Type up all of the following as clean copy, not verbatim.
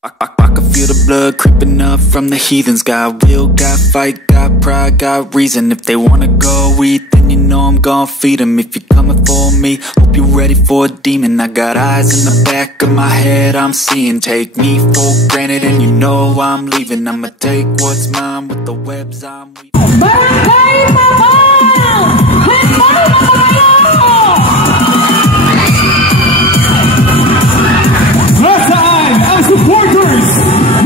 I can feel the blood creeping up from the heathens. Got will, got fight, got pride, got reason. If they wanna go eat, then you know I'm gon' feed them. If you're coming for me, hope you're ready for a demon. I got eyes in the back of my head, I'm seeing. Take me for granted and you know I'm leaving. I'ma take what's mine with the webs I'm weaving. Nasaan ang supporters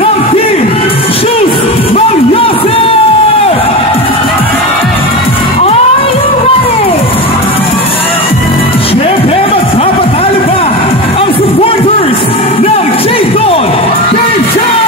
ng Team Shoes Malyase? Are you ready? Siyempre magpapatalo ba ang supporters ng Jayton Team Show?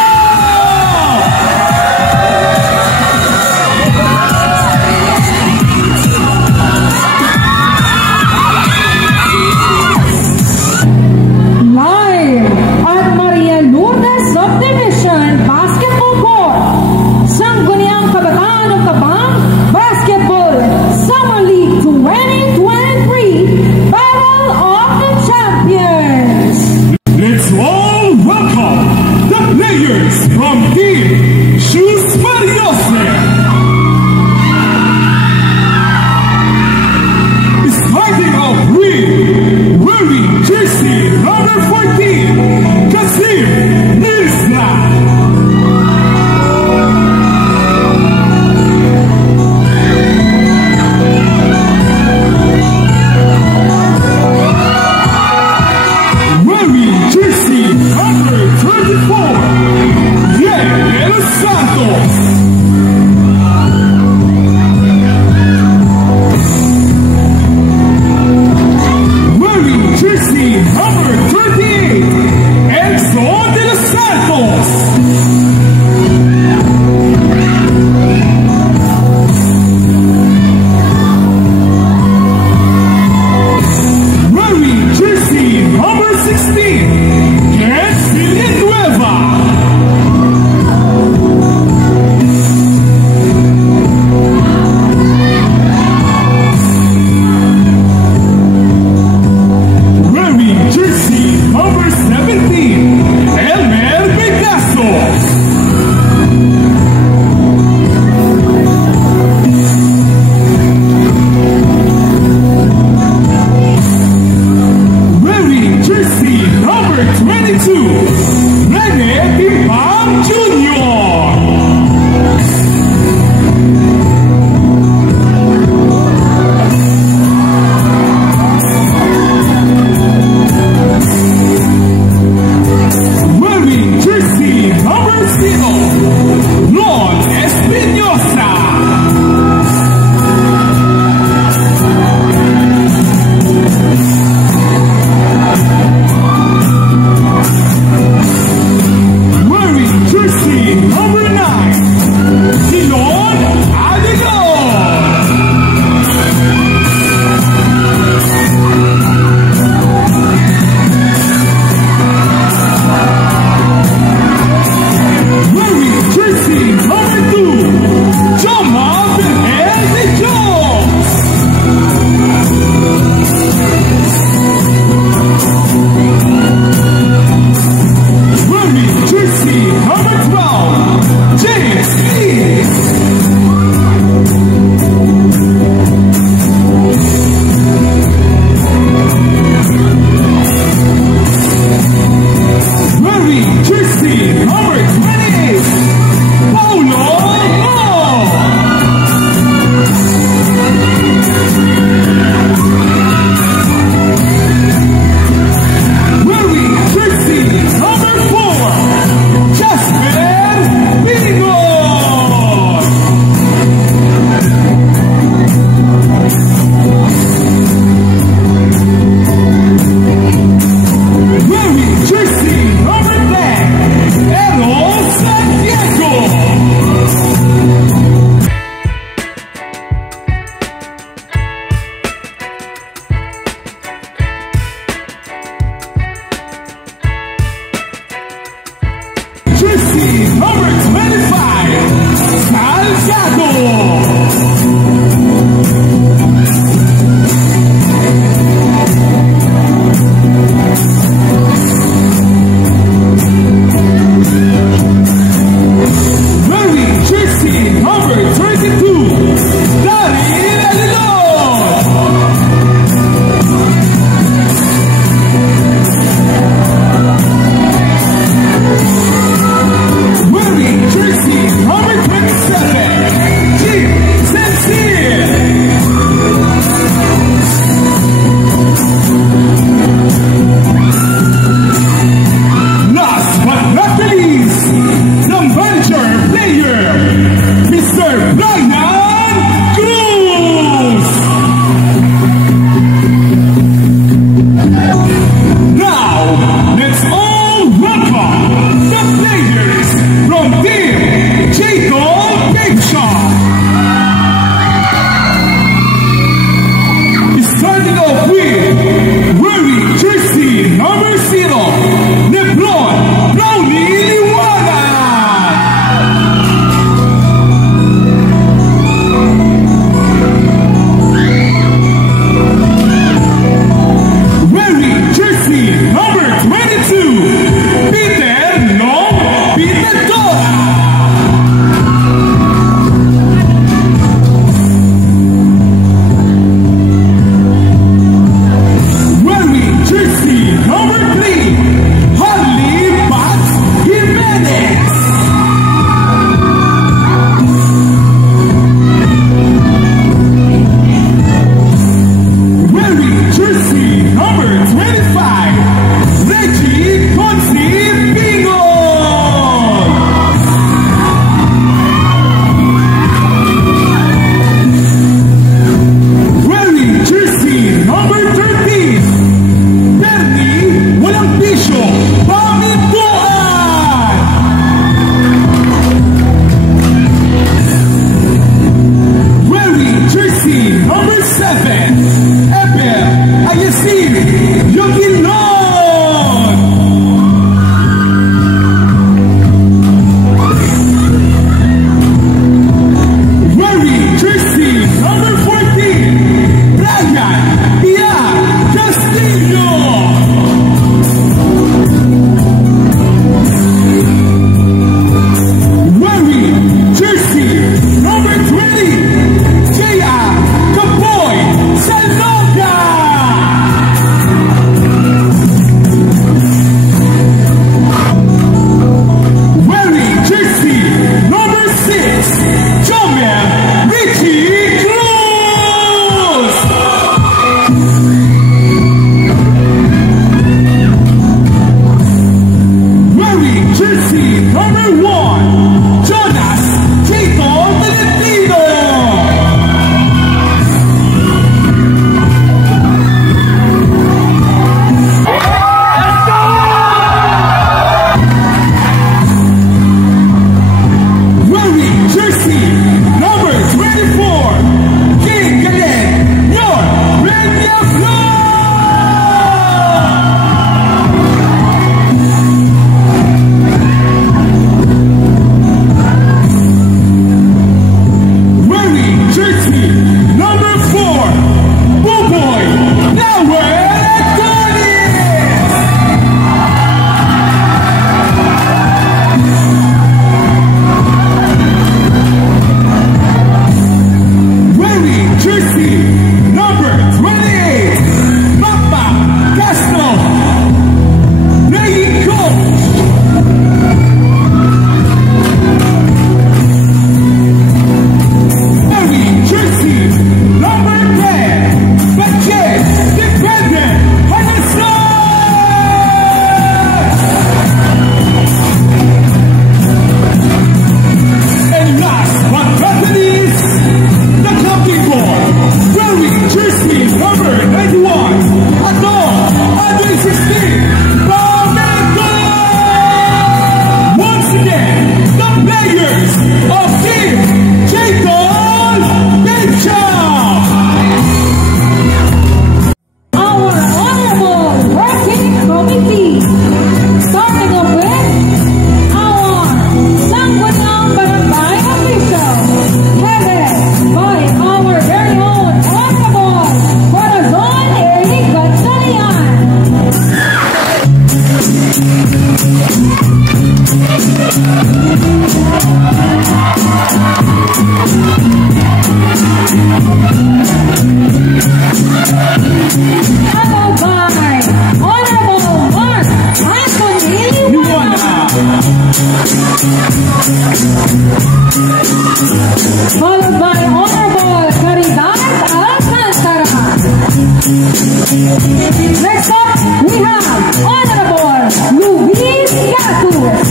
Next up, we have Honorable Luis Gatus.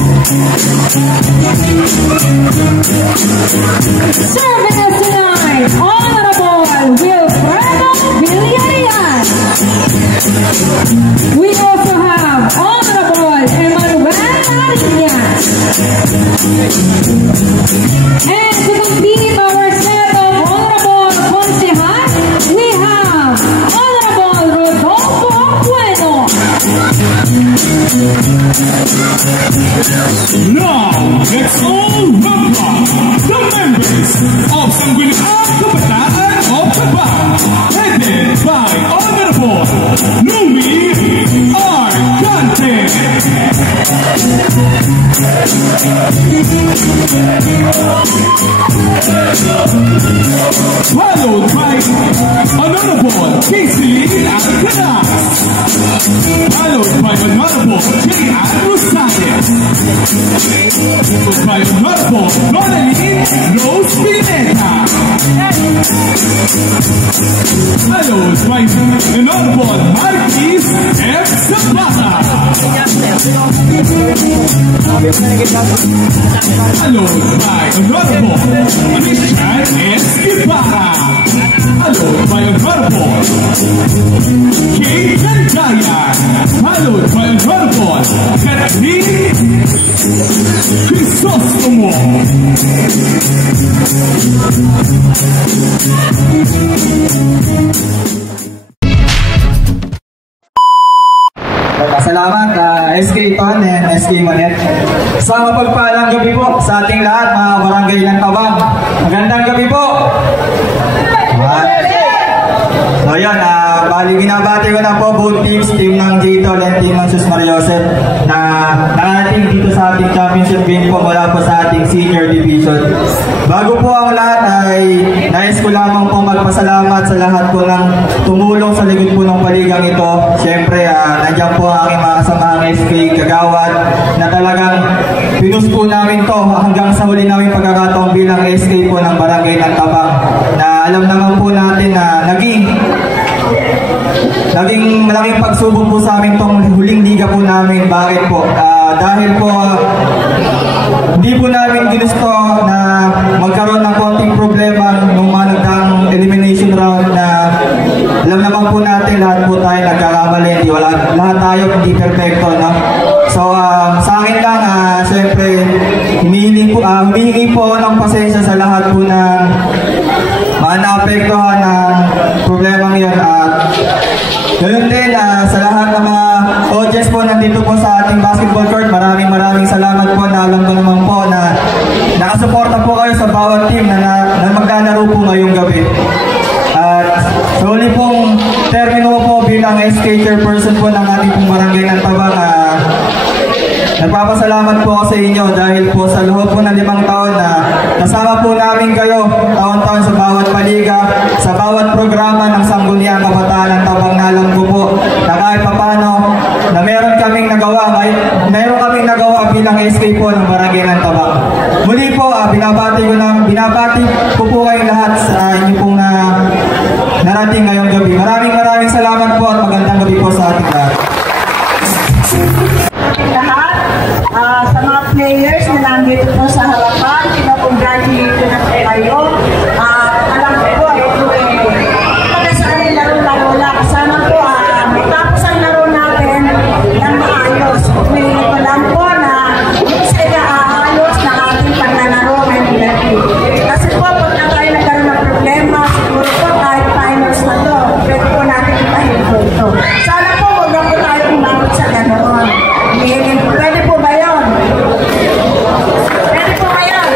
Serving us tonight, Honorable Wilfredo Villarreal. We also have Honorable Emmanuel Marinas. And to complete our set of Honorable Consejal, we have Honorable Rodolfo Bueno. Now, let's all welcome the members of Sangguniang Kabataan of Tabang, headed by Honorable Louie R. Dante. Followed by Honorable Casey Alcaraz. Followed by Honorable J.R. Rosales. Followed by Honorable Donaline Rose Pineda. Followed by Honorable Marquis F. Zapata. Followed by Honorable Richard S. Ibarra. Followed by Honorable Kate Candaya. Followed by Honorable Catherine Crisostomo. Salamat SK Ton and SK Manet. Sa mapagpalang gabi po sa ating lahat mga barangay ng Tabang. Magandang gabi po. So yan, bali binabati ko na po both teams, team ng J-Tol and team ng Sus Maria Joseph na nakarating dito sa ating championship game po mula po sa ating senior division. Bago po ang lahat ay nais ko lamang po magpasalamat sa lahat po ng tumulong sa likod po ng paligang ito. Siyempre, nandiyan po ang aking mga kasamahang SK Kagawad na talagang pinus po namin to hanggang sa huli namin pagkakataon bilang SK po ng barangay ng Tabang. Na alam naman po natin na naging malaking pagsubok po sa amin tong huling liga po namin. Bakit po? Dahil po hindi po namin ginusto na magkaroon ng konting problema nung managdang elimination round na alam naman po natin lahat po tayo nagkakamali. Lahat tayo hindi perfecto, no? So sa akin lang, syempre humihingi po ng pasensya sa lahat po ng mga naapektuhan ng problema ngayon. Ganoon din sa lahat ng mga audience po nandito po sa ating basketball court, maraming salamat po na alam ko naman po na nakasuporta po kayo sa bawat team na maglalaro po ngayong gabi. At sa huli pong termino po bilang SK chairperson po ng ating pong barangay ng Tabang, nagpapasalamat po ako sa inyo dahil po sa loob po ng 5 taon na kasama po namin kayo taon-taon sa bawat paliga, sa bawat programa ng Sangguniang Kabataan ng Tabang, na alam ko po na kahit papano na meron kaming nagawa bilang SK po ng barangay ng Tabang. Muli po, binabati ko po kayong lahat sa inyo pong narating ngayong gabi. Maraming salamat po at magandang gabi po sa ating lahat. Sa mga players na nandito po sa harapan, pinapongratulate ko na kayo. Alam ko po, pagkasali laro-laro lang. Sana po, matapos ang laro natin ng maayos. May alam po na sila aayos ng ating paglalaro ng gabi. Kasi po, pag na tayo nagkaroon ng problema, siguro po kahit finals na to, pwede po natin ipahilpo ito. Sana po, huwag na po tayo umabot sa ganoon. Pwede po ba yun? Pwede po ba yun?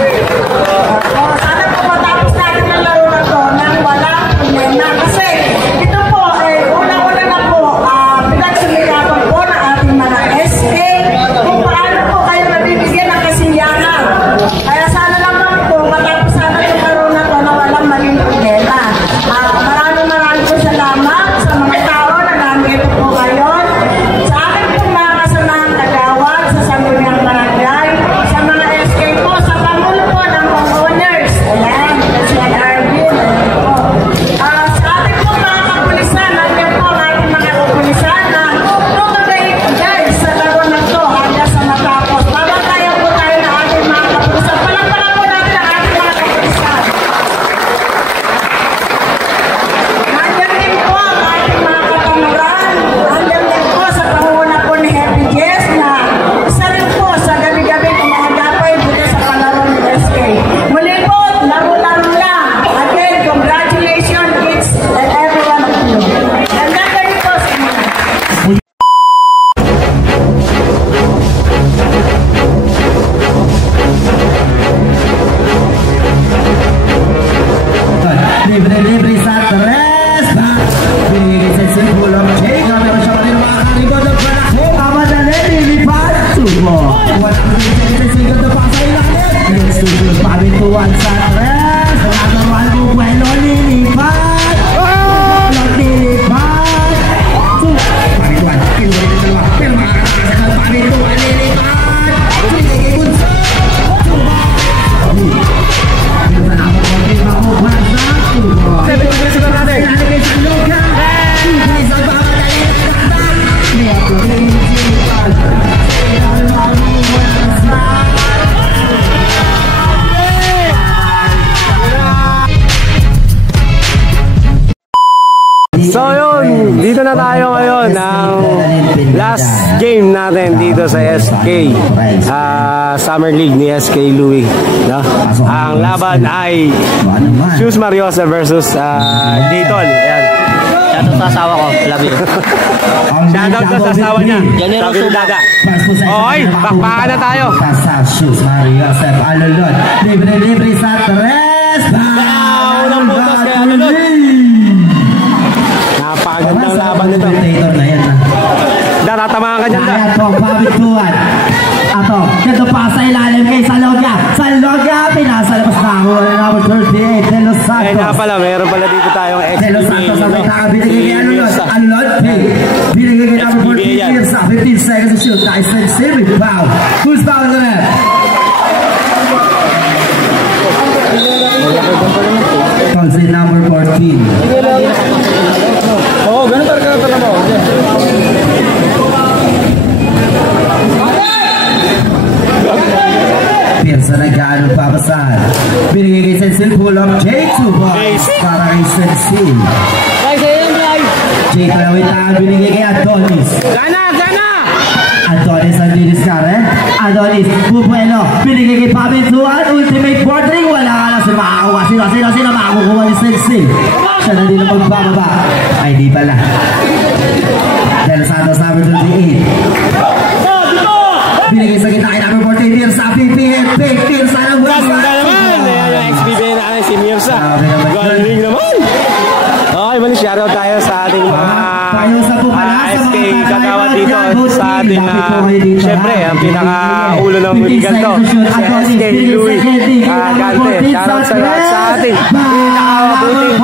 Nandito na tayo ngayon ng last game natin dito sa SK Summer League ni SK Louie, no? Ang laban ay Shoes Mariosa versus Dayton. Ayan. Shoutout sa asawa ko, love you. Shoutout sa asawa niya. Sabi ni Dada. Okay, bakbakan na tayo. Shoes Mariosa, Alulod. Libre sa tres. Unang putos kay Alulod. Napakagandang laban nito. Natatamaan ka dyan, da. Ayan po, pabituan. Ato, dito pa sa ilalim kay Salogya. Salogya, pinasalabas na ako. Number 38, De Los Santos. Eh nga pala, mayroon pala dito tayong De Los Santos ang may binigay kay Alulod. Alulod, binigay kay number 14 years sa 15 seconds to shoot. Nice and silly foul. Who's foul on that? Calls it number 14. Oo, ganun talaga mo. Piensa na gaano papasahan. Binigay kay Sensil, pull up J2 boys para kay Sensil. J2 na witaan, binigay kay Adonis. Gana! Adonis ang diniskar, Adonis, Bubuelo, binigay kay Pamintuan, ultimate bordering, wala ka na makakakuha. Sino makakukuha ni Sensil? Siya na din ang magbababa. Ay, di pala. De Los Santos number 28. Binigay sa kita kay number 14, Mirza, Mirza ng West. Ganda naman! Ayan yung XBB na si Mirza. Galing naman! Okay, mali shoutout tayo sa ating mga SK kagawad dito sa ating syempre, ang pinaka-ulo ng legal to, si SK Louie Gante. Shoutout sa ating pinaka-buting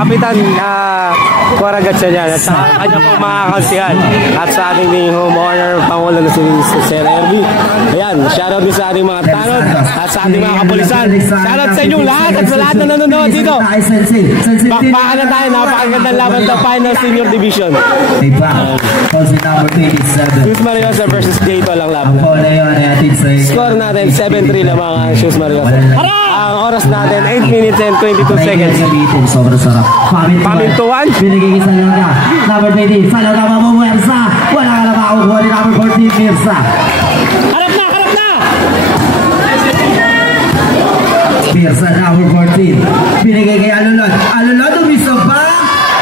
Kapitan Kwaragatsa niyan at sa kanyang pang mga kansihan at sa ating home owner Pangulo na si Sir Erby. Ayan, shoutout din sa ating mga tanod at sa ating mga kapulisan. Shoutout sa inyong lahat at sa lahat na nanonood dito. Bakbakan na tayo, napakagandang laban sa Final Senior Division. Shoes Mariosa versus Dayton lang laban. Score natin 7-3 lang mga Shoes Mariosa. Ang oras natin 8 minutes and 22 seconds. Sobrang sarap. Pamintuan. Binigay sa Salonga. Number 20. Salonga mamuwersa. Wala ka na makukuha ni number 14 Mirza. Harap na! Mirza number 14. Binigay kay Alulod. Alulod umiso pa.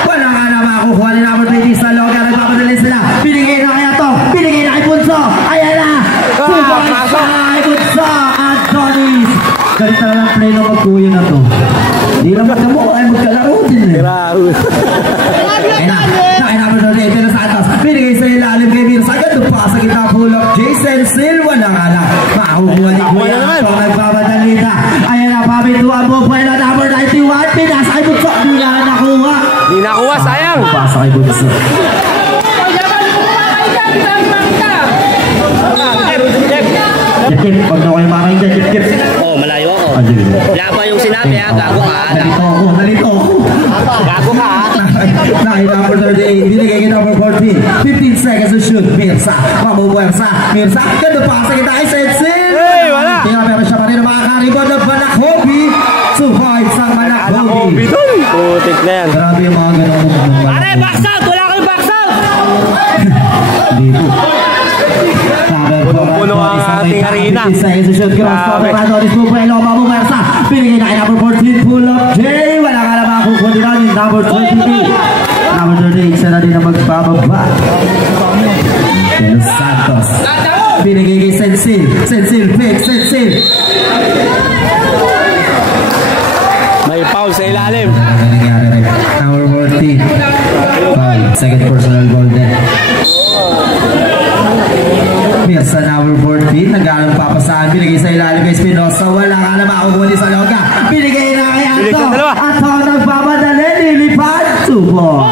Wala ka na makukuha ni number 20 Salonga. Nagpapadali sila. Binigay na kaya to. Binigay na kay Punso. Ayan na. Subay sa kay Punso. Adonis. Ganito na lang play ng magkuya na to. Hindi lang magkamo ay magkalaro din eh. Ayun na number 28 De Los Santos. Binigay sa ilalim kay Mirza. Ganda pa sa kita pull up Jason Silva na nga na. Makukuha ni Kuya Anto. Nagpapadali na. Ayan na pabituan mo. Pwede number 91. Pinasa kay Bunso. Di na nakuha. Di nakuha, sayang. Pasa kay Bunso. Jep, pag na kayo makain dyan, Jep. Oh, malayo ako. Wala pa yung sinabi ha, gago ka. Nalito ako. Gago ka ha. Number 38, binigay kay number 14. 15 seconds to shoot. Mirza, mamuwersa. Mirza, ganda pa sa kita ay Sensil. Hey, wala. Tingnan pero siya pa rin ang makakaribon ng Manakhobi. Survive sa Manakhobi. Putik na yan. Grabe yung mga ganun. Pare, box out! Wala kang box out! Dito. Punong-puno ang ating arena. Grabe. Binigay na kay number 14, pull up Jay. Wala ka na makukunin natin. Number 28. Number 38, siya na din ang magbababa. De Los Santos. Binigay kay Sensil. Sensil, fake, Sensil. May foul sa ilalim. Number 14. Second personal goal din. Mirza number 14, nag-aalang papasahan, binigay sa ilalim kay Espinosa, wala ka na makukuha ni Salonga, binigay na kay Anto, Anto nagpapadali, lilipad, subo.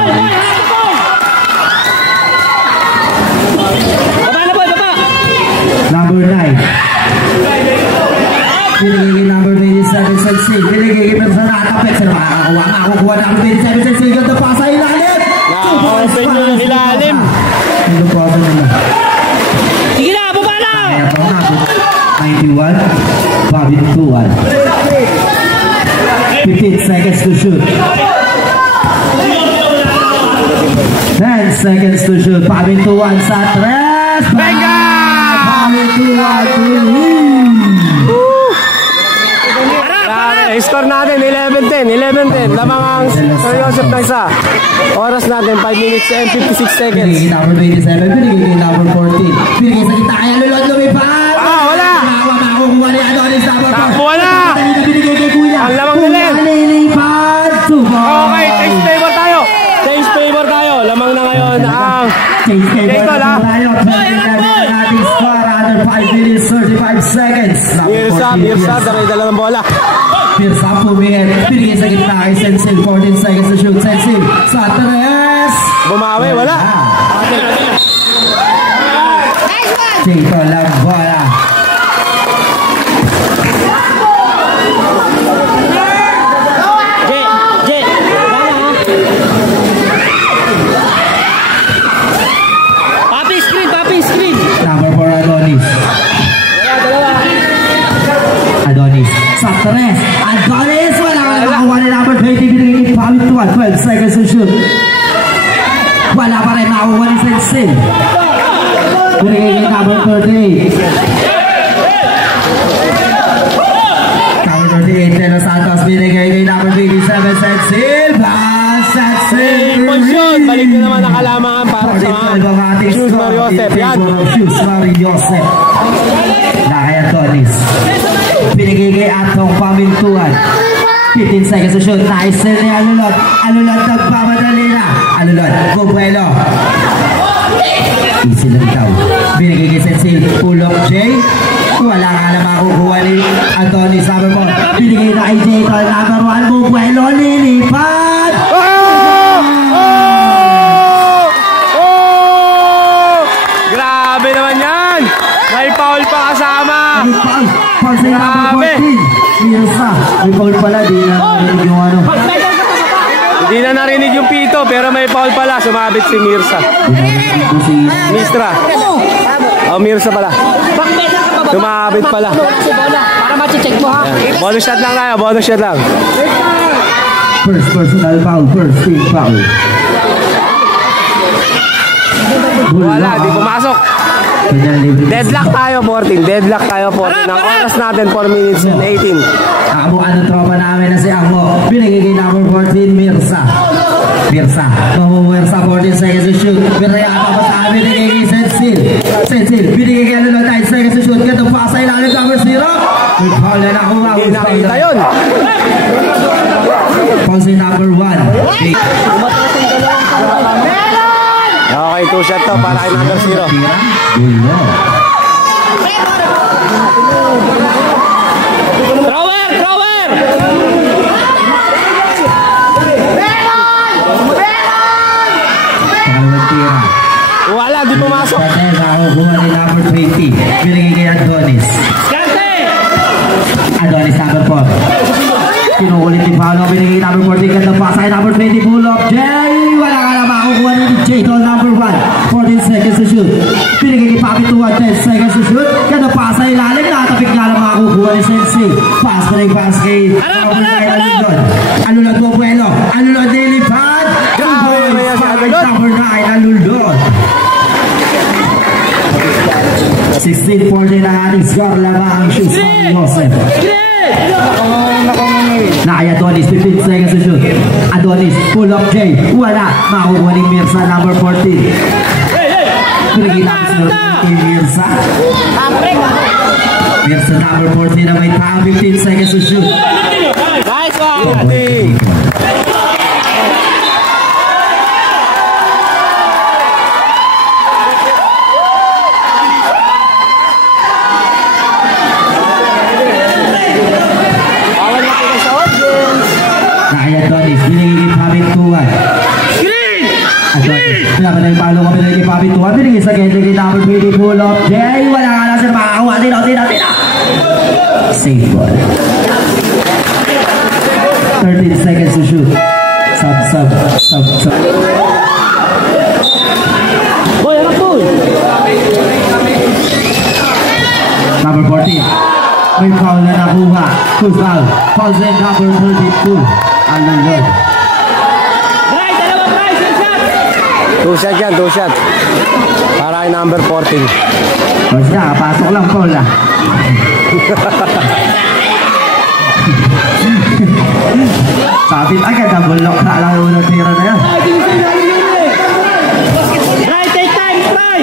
Number 9. Binigay kay number 27, Sensil, binigay kay Mirza nakatapit, sino makakuha number 27, Sensil, ganda pa sa ilalim, subo. Sa inyo ng ilalim. Ano po ako naman? Sige na, baba na! Kaya po nga, 91, Pabintuan. 15 seconds to shoot. seconds to shoot. Pamintuan sa tres. Venga! Pamintuan to win. Score natin 11-10. Lamang ang Sir Joseph na isa. Oras natin 5 minutes and 56 seconds. Pinigay number 27, pinigay number 14. Pinigay sa kita kaya lulot lumipad. Wala! Makukuha ni Adonis number 4. Takbo na! Pinigay kay Kuya. Ang lamang nila. Lilipad. Okay, change favor tayo. Change favor tayo. Lamang na ngayon ang Change favor tayo. tayo. 29 nating score under 5 minutes 35 seconds. Mirsa, may dalawang bola. Mirsa pumingin. Pinigay sa gitna kay Sensil. 14 seconds to shoot. Sensil sa tres. Bumawi, wala. Dito lang bola. Papi screen. Number 4 Adonis. Adonis sa tres. Adonis wala ka nakakuha ni number 20. Binigay Pamit 12 seconds to shoot. Wala pa rin nakakuha ni Sensil. Binigay kay number 38. Number 38 Teno Santos. Binigay kay number 27 Sensil. Sensil. Balik na naman ang kalamangan para sa Shoes Mariosep. Yan. Shoes Mariosep. Na kay Adonis. Pinigay kay Atong Pamintuan. 15 seconds to shoot. Nice ni Alulot. Alulot nagpamadali na. Alulot. Bubuelo. Easy lang daw. Binigay kay Sensil. Pulok J. Wala ka na makukuha ni Anthony Sabermont. Binigay na kay J. Number 1. Bubuelo. Lilipad. Grabe naman yan. May foul pa kasama. Foul sa number 14. Mirsa. May foul pala. Di na narinig yung ano. Hindi na narinig yung pito pero may foul pala. Sumabit si Mirsa. Mistra. Mirsa pala. Sumabit pala. Para machi-check mo ha. Bonus shot lang tayo. Bonus shot lang. First personal foul. First team foul. Wala. Di pumasok. Deadlock tayo 14. Deadlock tayo 14. Ang oras natin 4 minutes and 18. Nakabukan ng tropa namin na si Angmo. Binigay kay number 14, Mirsa. Mirsa. Mamuwersa 14 seconds to shoot. Biraya ka pa sa amin. Binigay kay Sensil. Sensil. Binigay kay Alulot 9 seconds to shoot. Ganto pa sa ilang number 0. May foul na nakuha. Hindi nakita yun. Foul si number 1. Okay, 2 shot to para kay number 0. Gulo. Thrower! Pangalawang tira. Wala, di pumasok. Nakakuha ni number 20. Binigay kay Adonis. Adonis number 4. Kinukulit ni Paolo. Binigay number 14. Ganda pa sa number 20. Pull up. Jay! Wala ka na makukuha ni Jay. Tol number 1. 14 seconds to shoot. Binigay ni Papi Tuwan. 10 seconds to shoot. Ganda pa sa ilalim. Nakatapik na lang makukuha ni Sensei. Pass kay Alulod. Alulod mo puelo. Alulod nilipad. Number 9. Alulod. 16-14 na ating score lang ang Shoes Joseph. Na kay Adonis, 15 seconds to shoot. Adonis, pull up J. Wala. Makukuha ni Mirsa, number 14. Pinagin natin sa kay Mirsa. Mirsa, number 14 na may tao, 15 seconds to shoot. Nice one! Adonis, binigay kay Papi Tuwan. Adonis, dapat na yung palo ko binigay kay Papi Tuwan. Binigay sa kay number 20, pull up. Jay, wala ka na sir, makakakuha. Tino. Safe ball. 13 seconds to shoot. Sub. Boy, ano po? Number 14. May foul na nakuha. Who's foul? Foul's in number 32. Alulod. 2 shot yan, 2 shot. Para kay number 14. Basta, pasok lang Paul ah. Sabit agad, double lock na lang yung unang tira na yan. Try, take time, try!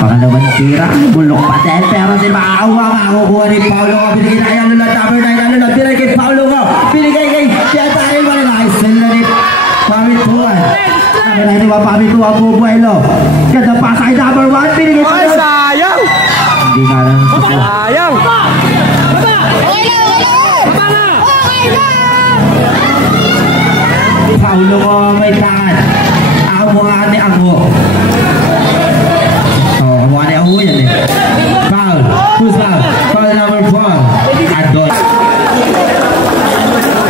Pangalawang tira, bulok pa din, pero di makakuha ni Paulo ko. Binigay na kay Alulod, number 9, Alulod, binigay kay Paulo ko. Binigay kay Tiatahin, wala na kay Sila ni Pamituan. Number 91, Pamituan, Bubuelo. Ganda pa sa number 1, binigay pa Ay, sayang! Hindi nga lang. Sayang! Paulo ko may tangan. Amuha ni Ago. Amuha ni Ago yan eh. Foul. Who's foul? Foul number 4. Adon.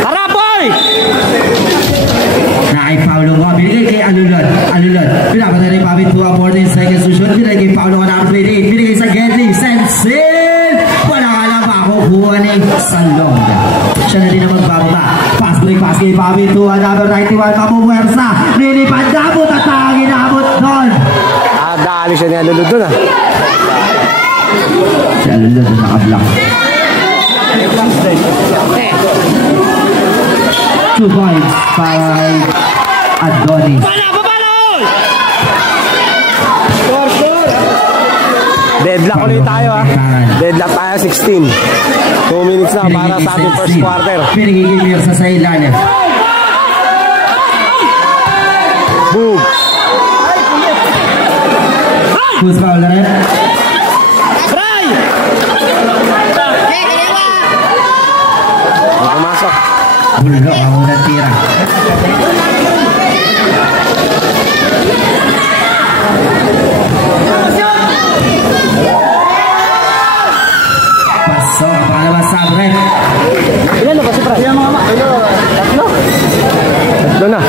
Harap, boy! Nakay Paulo ko. Binigay kay Alulod. Alulod. Pinapatay ni Pabit 14 seconds to shoot. Binigay kay Paulo ko number 28. Binigay sa Gedley. Sensil! Wala ka lang makukuha ni Salong. Siya na din ang magbababa. Pass kay Pabit 2. Number 91. Mamuwersa. Nilipad nabot at ginabot doon. Dali siya niya lulod doon ah. Si Alulod doon nakablock. 2 points by Adonis. Deadlock ulit tayo ah. Deadlock tayo 16. 2 minutes na para sa ating first quarter. Pinigigimir sa ilalim. Boom! Who's foul na rin? May pumasok. Bulldog ang unang tira. Pasok ang pangalawang sub-ref. Ilan na ba si Pras? Tatlo? Tatlo na.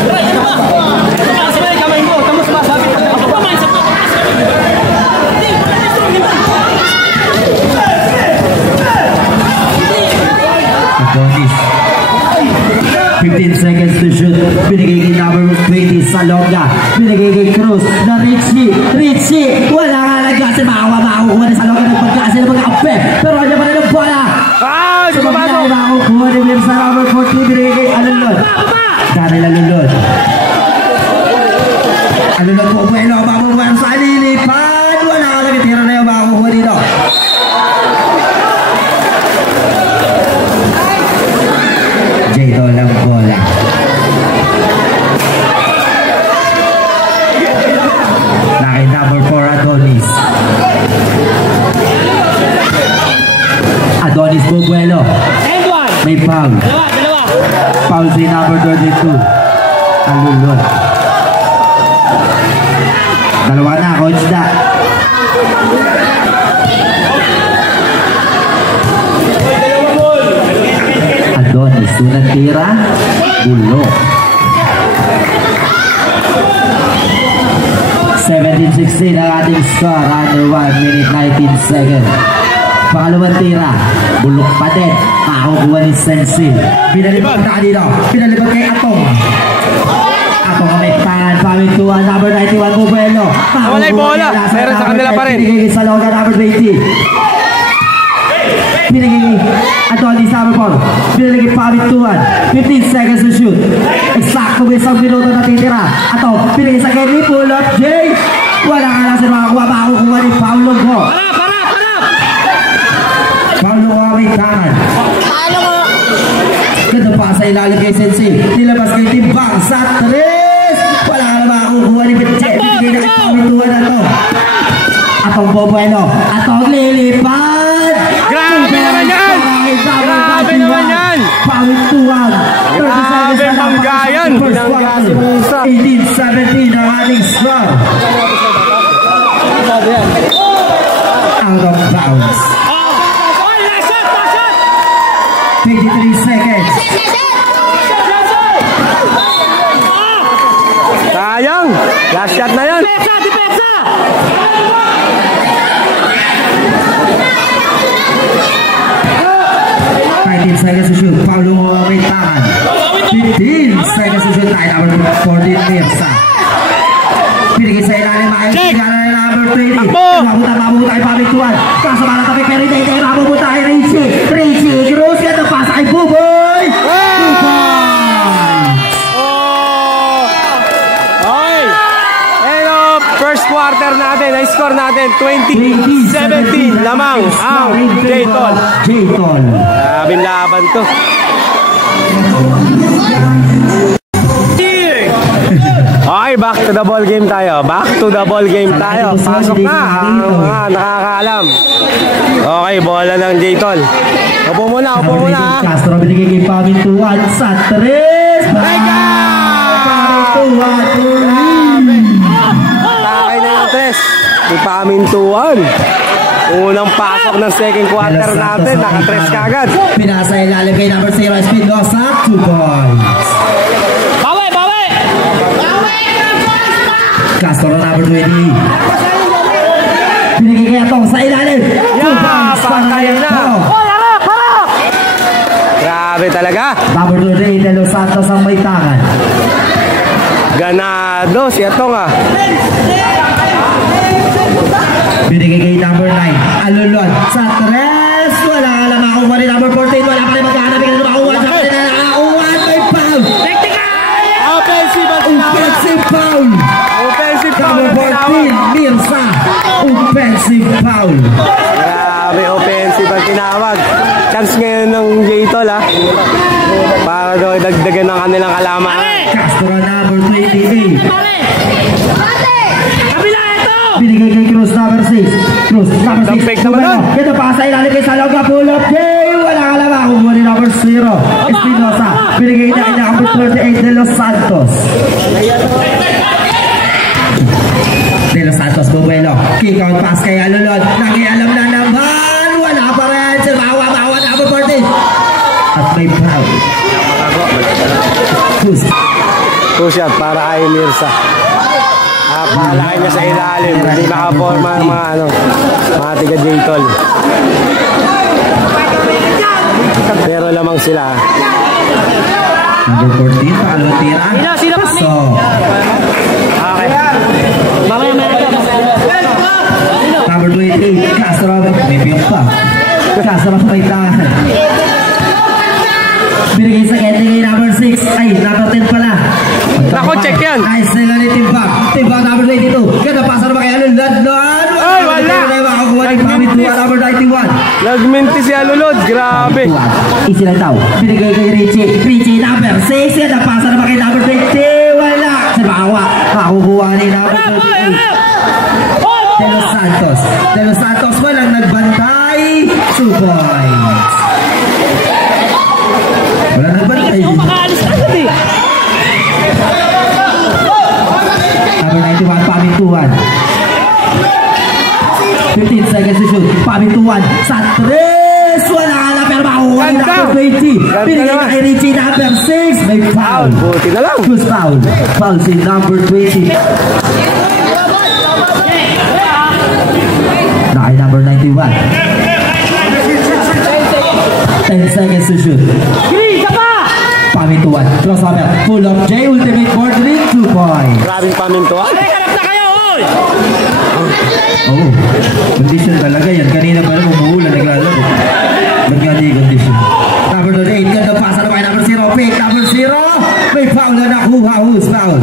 Adonis. 15 seconds to shoot. Binigay kay number 20 Salonga. Binigay kay Cruz na Richie. Wala nga lang kasi makukuha ni Salonga ng pagkasi ng pagkape. Pero wala pa rin ang bola. Di ba bago? Makukuha ni Williams sa number 14. Binigay kay Alulod. Daniel Alulod. Alulod po bueno. Makukuha sa lilipad. Wala nga lang tira na yung makukuha dito. J-Do lang bola. Nakay number 4 Adonis. Adonis Bubuelo. May foul. Foul si number 32. Alulod. Dalawa na, Coach Da. Adonis, unang tira, bulo. 17-16 ang ating score, under 1 minute 19 seconds. Pangalawang tira, bulok pa din, makakukuha ni Sensil. Pinalibag na kanino, pinalibag kay Atong. Atong may pan, pamituan, number 91, Bubuelo. Wala yung bola, meron sa kanila pa rin. Pinigay sa Loga, number 20. Pinigay Adonis number 4. Pinigay pamituan, 15 seconds to shoot. Eksakto may isang minuto na titira. Atong, pinigay sa Kenny, pull up, Jay. Wala ka lang sa makukuha ni Paulo ko. Paulo ko may tangan. Ganda pa sa ilalim kay Sensei. Nilabas kay Timbang sa 3. Wala ka na makukuha ni Betchet. Pinigay na kay pamituan na to. Atong Bubuelo. Atong lilipad. Grabe naman yan! Grabe naman yan! Pamituan. Grabe manggayan! Binangga si Musa. 18-17 ang ating score. Out of bounds. 23 seconds. Sayang! Last shot na yan! Depensa! 19 seconds to shoot. Paulo may tangan. 15 seconds to shoot tayo. Number 14, Mirza. Pinigit sa ilalim. Check! Number 20. Mabuta ay pabigtuan. Kasama na tabi kay Rita. Mabubuta ay Richie Cruz. Ganda pasa kay Buboy. First quarter natin, ay score natin 20-17 lamang ang J-Tol. Grabing laban to. Okay, back to the ball game tayo. Pasok na ang mga nakakaalam. Okay, bola ng J-Tol. Upo muna. Castro binigay kay Pamintuan sa 3. May Pamintuan. Unang pasok ng second quarter natin, naka-3 kagad. Pinasa ilalim kay number 0, Espinosa, 2 points. Bawi! Castro number 20. Binigay kay Atong sa ilalim. 2 points. Patay na. Grabe talaga. Number 28, De Los Santos ang may tangan. Ganado si Atong ah. Binigay kay number 9, Alulod sa 3. Wala ka lang makakuha ni number 14. Wala pa rin magkahanap. Bigla na makakuha. Sa kapatid na nakakuha. May foul. Offensive foul. Number 14, Mirza. Offensive foul. Grabe, offensive ang tinawag. Chance ngayon ng J-Tol ah. Para daw dagdagan ng kanilang kalaman. Castro number 28. Binigay kay Cruz number 6. Cruz number 6. Dampik naman nun. Kaya pa sa ilalim kay Saloga. Pull up. Jay! Wala ka lang makukuha ni number 0. Espinosa. Binigay na kay number 28 De Los Santos. De Los Santos Bubuelo. Kick out pass kay Alulod. Nakialam na naman. Wala pa rin. Bawa number 14. At may foul. Push up para kay Mirza. Palaki niya sa ilalim, hindi nakaporma ng mga tiga J-Tol. Pero lamang sila. Number 14, paano tira? Sino pa? So, Okay. number 28, Castro, may piyok pa. Castro sa may tahan. Binigay sa Kenny kay number 6. Ay, number 10 pala. Nako, check yan. Nice nila ni Timbang. Timbang number 22. Ganda pasa na ba kay Alulod? Ay, wala. Number 91. Nagminti si Alulod. Grabe. Easy lang daw. Binigay kay Richie number 6. Ganda pasa na ba kay number 20? Wala. Sa bawa. Makukuha ni number 28. De Los Santos. Walang nagbantay. 2 points. Wala nagbantay. Makaalis agad eh. Number 91, Pamintuan. 15 seconds to shoot. Pamintuan sa 3. Wala ka na pero makuha ni number 20. Binigay na kay Richie number 6. May foul. Buti na lang. Who's foul? Foul si number 20. Nakay number 91. 10 seconds to shoot. Pamintuan. Crossover. Pull up J. Ultimate board ring. 2 points. Grabing Pamintuan. Oh, condition talaga yan. Kanina pa rin umuulan, naglalaro. Ba't nga di condition? Number 8, ganda pasa na kay number 0. Pick, number 0. May foul na nakuha. Who's foul?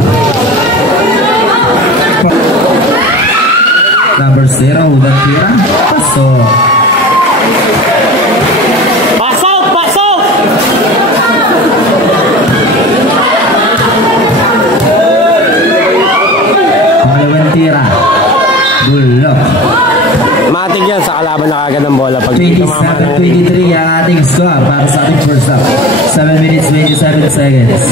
Number 0, udang tira. Pasok. Pasok! Pangalawang tira. Bulok. Matig yan sa kalaban na kagad ng bola. 27-23 ang ating score para sa ating first half. 7 minutes, 27 seconds.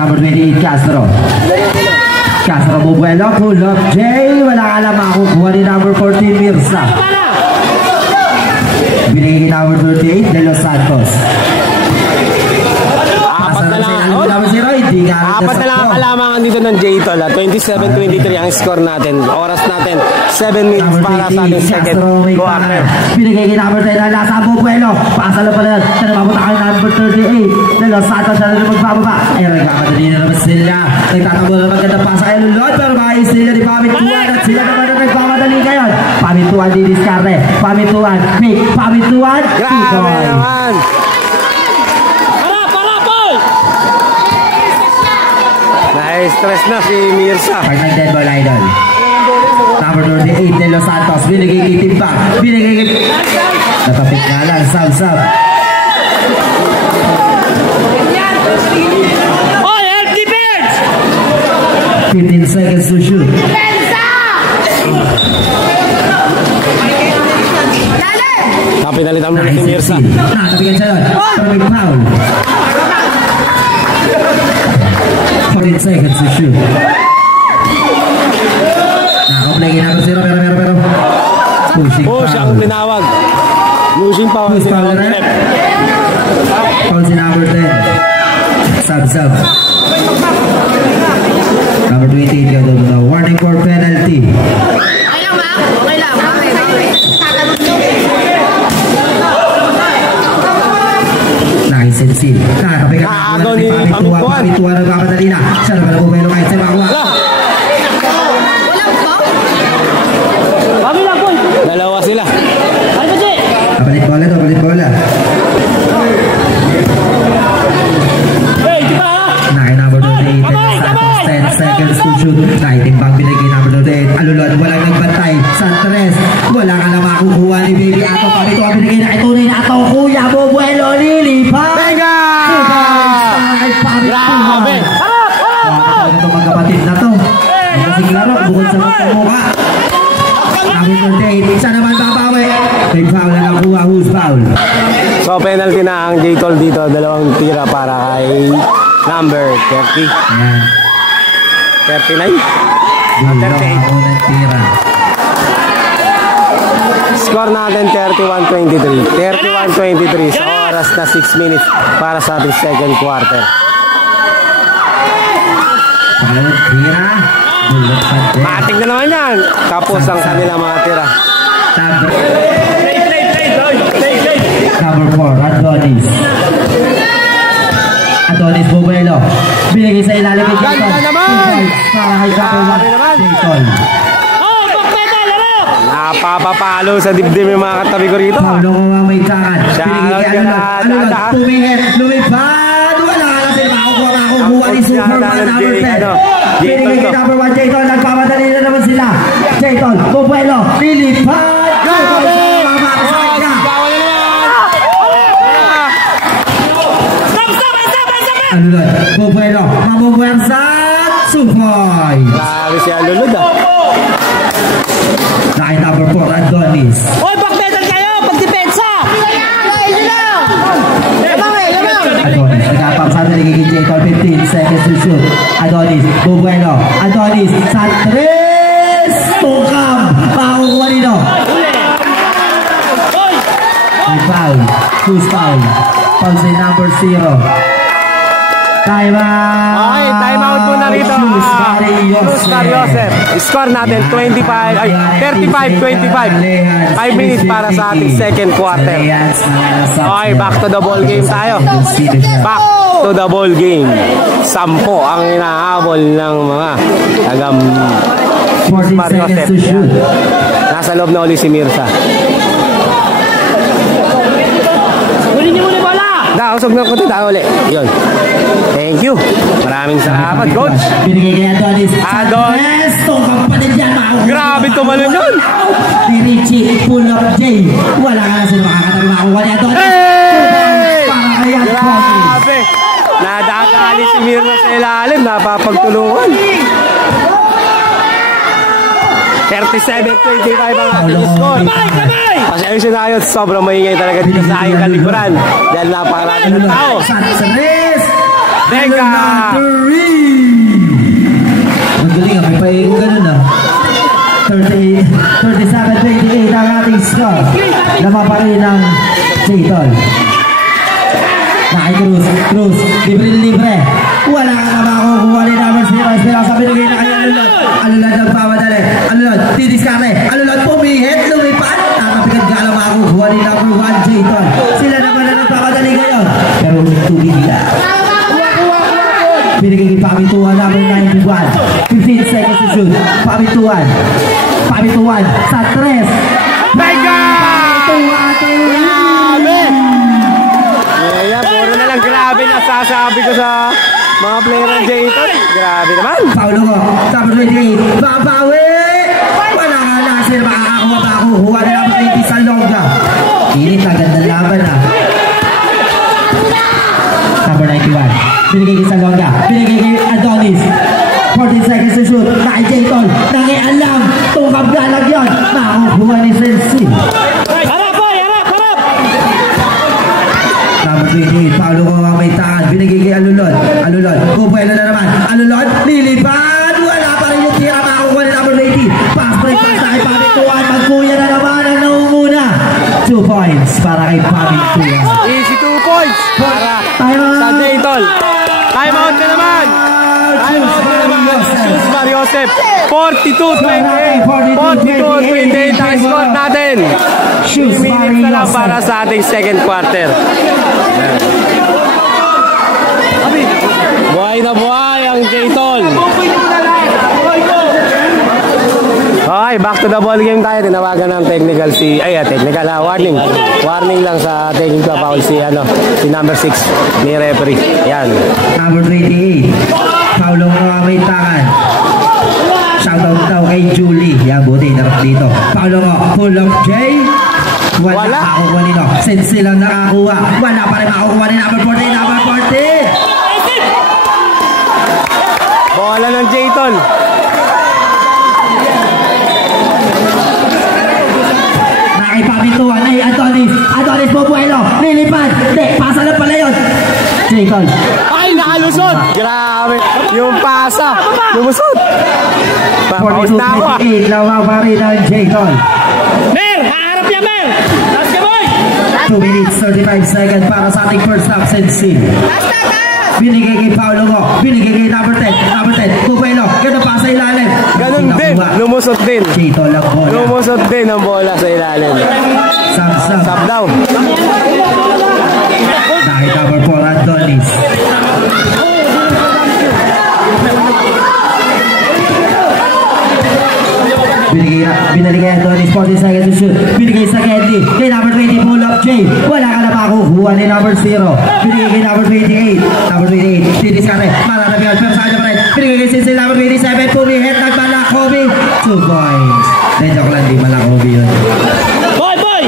Number 28, Castro. Castro Bubuelo, pull up Jay. Wala ka lang makukuha ni number 14, Mirza. Binigay number 38, De Los Santos. Apat na lang. Number 0, hindi ka Apat na lang Alamangan dito ng J-Tol. 27-23 ang score natin. Oras natin 7 minutes para sa ating second quarter. Binigay kay number 10 na nasa Bubuelo. Pasalo pa rin. Sana mapunta kayo number 38. Nalo Santos siya na magbababa. Ay, nagkamadali na naman sila. Nagtatabo na magandang pasa kay Lulod. Pero maayos nila ni Pamituan. At sila naman na nagmamadali ngayon. Pamituan di diskarte. Pamituan. Pamituan. Grabe naman. Stress na si Mirza. Part ng dead ball idol. Number 38 de Los Santos. Binigay kay Timba. Binigay kay... Natapit nga lang. Sab. Oh, help defense! 15 seconds to shoot. Pinalitan mo si Mirza. Natapigan siya doon. Pero may foul. 14 seconds to shoot. Nakaplay kay number 0 pero push ang tinawag. Losing power si number 10. Foul si number 10. Sub. Number 28 ka doon. Warning for penalty. Okay lang. Nice and see. Nakakapigan. Nakagaw ni Pamituan. Pamituan ang kapadali na. Siya naman ang bumelo kahit sa makuha. Dalawa sila. Palit bola. Naka number 28. 10 seconds to shoot. Naitimbang binigay number 28. Alulod, walang nagbantay. Santres, wala ka na makukuha ni Baby Ato. Pamituan binigay na itunay na Ato. Kuya Bubuelo, lilipat. Venga! Grabe! Harap! Ito magkapatid na to. Kasing laro, bukod sa magkamuka. Number 38, siya naman babawi. May foul na nakuha. Who's foul? So penalty na ang J-Tol dito. Dalawang tira para kay number 30. Ayan. 39? 38. Score natin 31-23. 31-23 sa oras na 6 minutes para sa ating second quarter. Matik na naman yan. Tapos ang kanila mga tira. Number 4, Adonis Bubuelo. Binigay sa ilalim ni J-Tol. Ganda naman! Para kay J-Tol. Napapapalo sa dibdib yung mga katabi ko rito. Paulo ko nga may kakad. Binigay kay Alulod. Tumingin. Lumipad. Wala ka na sila. Makukuha ni Superman number 10. Binigay kay number 1 J-Tol. Nagpamadali na naman sila. J-Tol. Bubuelo. Lilipad. Grabe! Alulod. Bubuelo. Mabubuwersa. Sufoy. Grabe si Alulod ah. Naka number 4, Adonis. Hoy, backbetter kayo! Pagdepensa! Adonis, nagkapaksa na nagiging J-Tol, 15 seconds to shoot. Adonis, Bubuelo. Adonis, Santres! Tungkam! Pakukuha nito. May foul. Who's foul? Foul si number 0. Time out! Okay, time out muna rito. Cruz Mariosep. Score natin 35-25. 5 minutes para sa ating second quarter. Okay, back to the ball game tayo. Back to the ball game. 10 ang inahabol ng mga tagam Cruz Mariosep. Nasa loob na uli si Mirza. Usog na ko ito, uli. Yun. Thank you. Maraming salamat, Coach. Binigay kay Adonis. Adonis. Tungkang palit yan. Grabe tumalon yun. Richie, pull up J. Wala ka na sila makakatabi makuha ni Adonis. Hey! Para kay Adonis. Grabe. Nadakali si Mirna sa ilalim. Napapagtulungan. 37-25 ang ating score. Pasensya na kayo, sobrang maingay talaga dito sa aking kalikuran. Dahil napakarami ng tao. Santres! Venga! Ang galing, may paingin ganun ah. 37-28 ang ating score. Lama pa rin ang J-Tol. Nakay Cruz, libre. Wala ka na makukuha ni number 0. Esperanza, binigay na kay Alulod. Alulod ang pamadali. Alulod, didiskarte. Alulod, pumihit, lumipad. Nakapigat ka na makukuha ni number 1, Jayton. Sila naman na nagpamadali ngayon. Pero ulit tubig nila. Binigay kay Pamituan, number 91. 15 seconds to shoot. Pamituan sa 3. Mega! Grabe! Puro na lang grabe na sasabi ko sa mga player ng Jayton. Grabe naman. Paulo ko, number 28. Babawi! Wala nga na sila makakakuha pa ako. Huwa na number 20 sa Longga. Init agad na laban na. Number 91. Binigay kay Salonga. Binigay kay Adonis. 14 seconds to shoot. Kay Jayton. Nangialam. Tungkap galag yun. Makukuha ni Sensin. Harap boy! Harap! Number 28. Paulo ko ang may taan. Binigay kay Alulod. Kupuelo na naman. Alulod. Lilipad. Wala pa rin yung tira. Makukuha ni number 80. Pass break. Pass na kay Pamituan. Magkuya na naman. Ang naumuna. 2 points para kay Pamituan. Easy 2 points para sa Jayton. Time out na naman. Shoes Mariosep. 42-28. 42-28 ang score natin. 3 minutes na lang para sa ating second quarter. Buhay na buhay ang Jayton. Okay, back to the ball game tayo. Tinawagan ng technical warning. Warning lang sa technical foul si number 6 ni referee. Yan. Number 28. Paulo nga may tangan. Shoutout daw kay Julie. Yan, buti narap dito. Paulo nga, pull up Jay. Wala makakuha nito. Since silang nakakuha, wala pa rin makakuha ni number 40. Number 40. Bola ng Jayton. Pamituan ay Adonis Bubuelo. Nilipad. Pasa na pala yun. Jayton. Ay, nakalusot. Grabe. Yung pasa. Lumusot. Papaus na ako. 42-28. Lawa pa rin ang Jayton. Mer! Haharap yan, Mer! Let's go, boy! 2 minutes, 35 seconds para sa ating first half sensin. Binigay kay Paulo mo. Binigay kay number 10. Number 10. Bubuelo. Ganun pa sa ilalim. Ganun din. Lumusot din. Jayton lang bola. Lumusot din ang bola sa ilalim. Sub daw. Dahil number 4, Adonis. Binigay kay Adonis, 40 seconds to shoot. Binigay sa Kenley. Kay number 20, pull up Jay. Wala ka na makukuha ni number 0. Binigay kay number 28. Number 28, didiskarte. Mararap yun. Pero saan niya pa rin. Binigay kay Sinsil, number 27. Pumihet, nagmalakobi. 2 points. Medyo ko lang, di malakobi yun. Boy!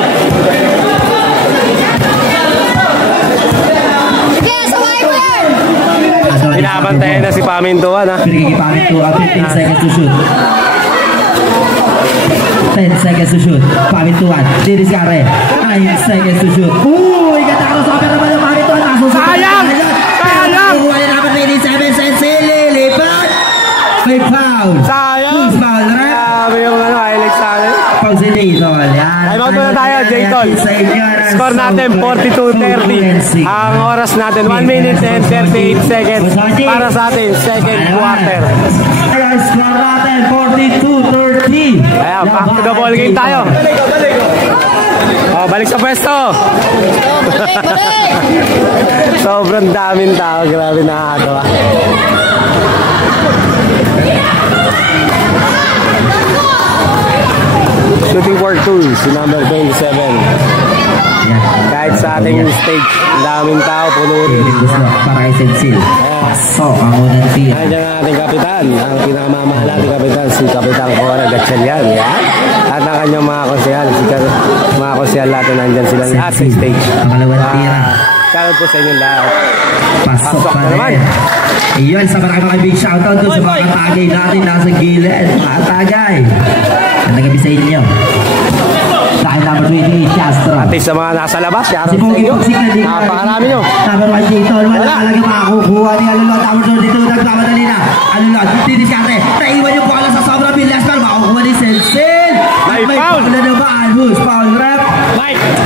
Binabantayan na si Pamintuan, ha? Binigay kay Pamintuan, 15 seconds to shoot. 10 seconds to shoot. Pamintuan, didiskarte. 9 seconds to shoot. Ganda sa opera naman ng Pamintuan. Sayang! Kukuha niya naman 27 Sensil. Lilipat. May foul. Sayang! Who's foul, rep? Grabe yung highlight sa akin. Pag si Jayton. Time out na tayo, Jayton. Score natin 42-30. Ang oras natin 1 minute and 38 seconds para sa ating second quarter. Score natin 42-30. Ayan, back to the ball game tayo. Balik sa pwesto. Sobrang daming tao. Grabe, nakakatawa. Shooting for 2, si number 27. Kahit sa ating stage, daming tao, puno rin. Para kay Sensil. Pasok ang unang team. Nandiyan ang ating kapitan, ang pinakamamahal nating kapitan, si Kapitan Cora Gatchalian. At ang kanyang mga konsyal, mga konsyal natin nandiyan sila lahat sa stage. Pangalawang tira. Shoutout po sa inyong lahat. Pasok pa rin. Iyon, sa mga big shoutout doon sa mga katagay natin nasa gilid. Mga katagay. Ang nagabi sa inyo. Dahil number 28, Castro. At sa mga nasa labas, shoutout sa inyo. Napakarami nyo. Number 1, Jayton. Wala talaga makakukuha ni Alulod. Number 32, nagmamadali na. Alulod, didiskarte. Naiwan yung bola sa sobrang bilas. Pero makakuha ni Sensil. May foul. May na ba? Alvus, foul rep.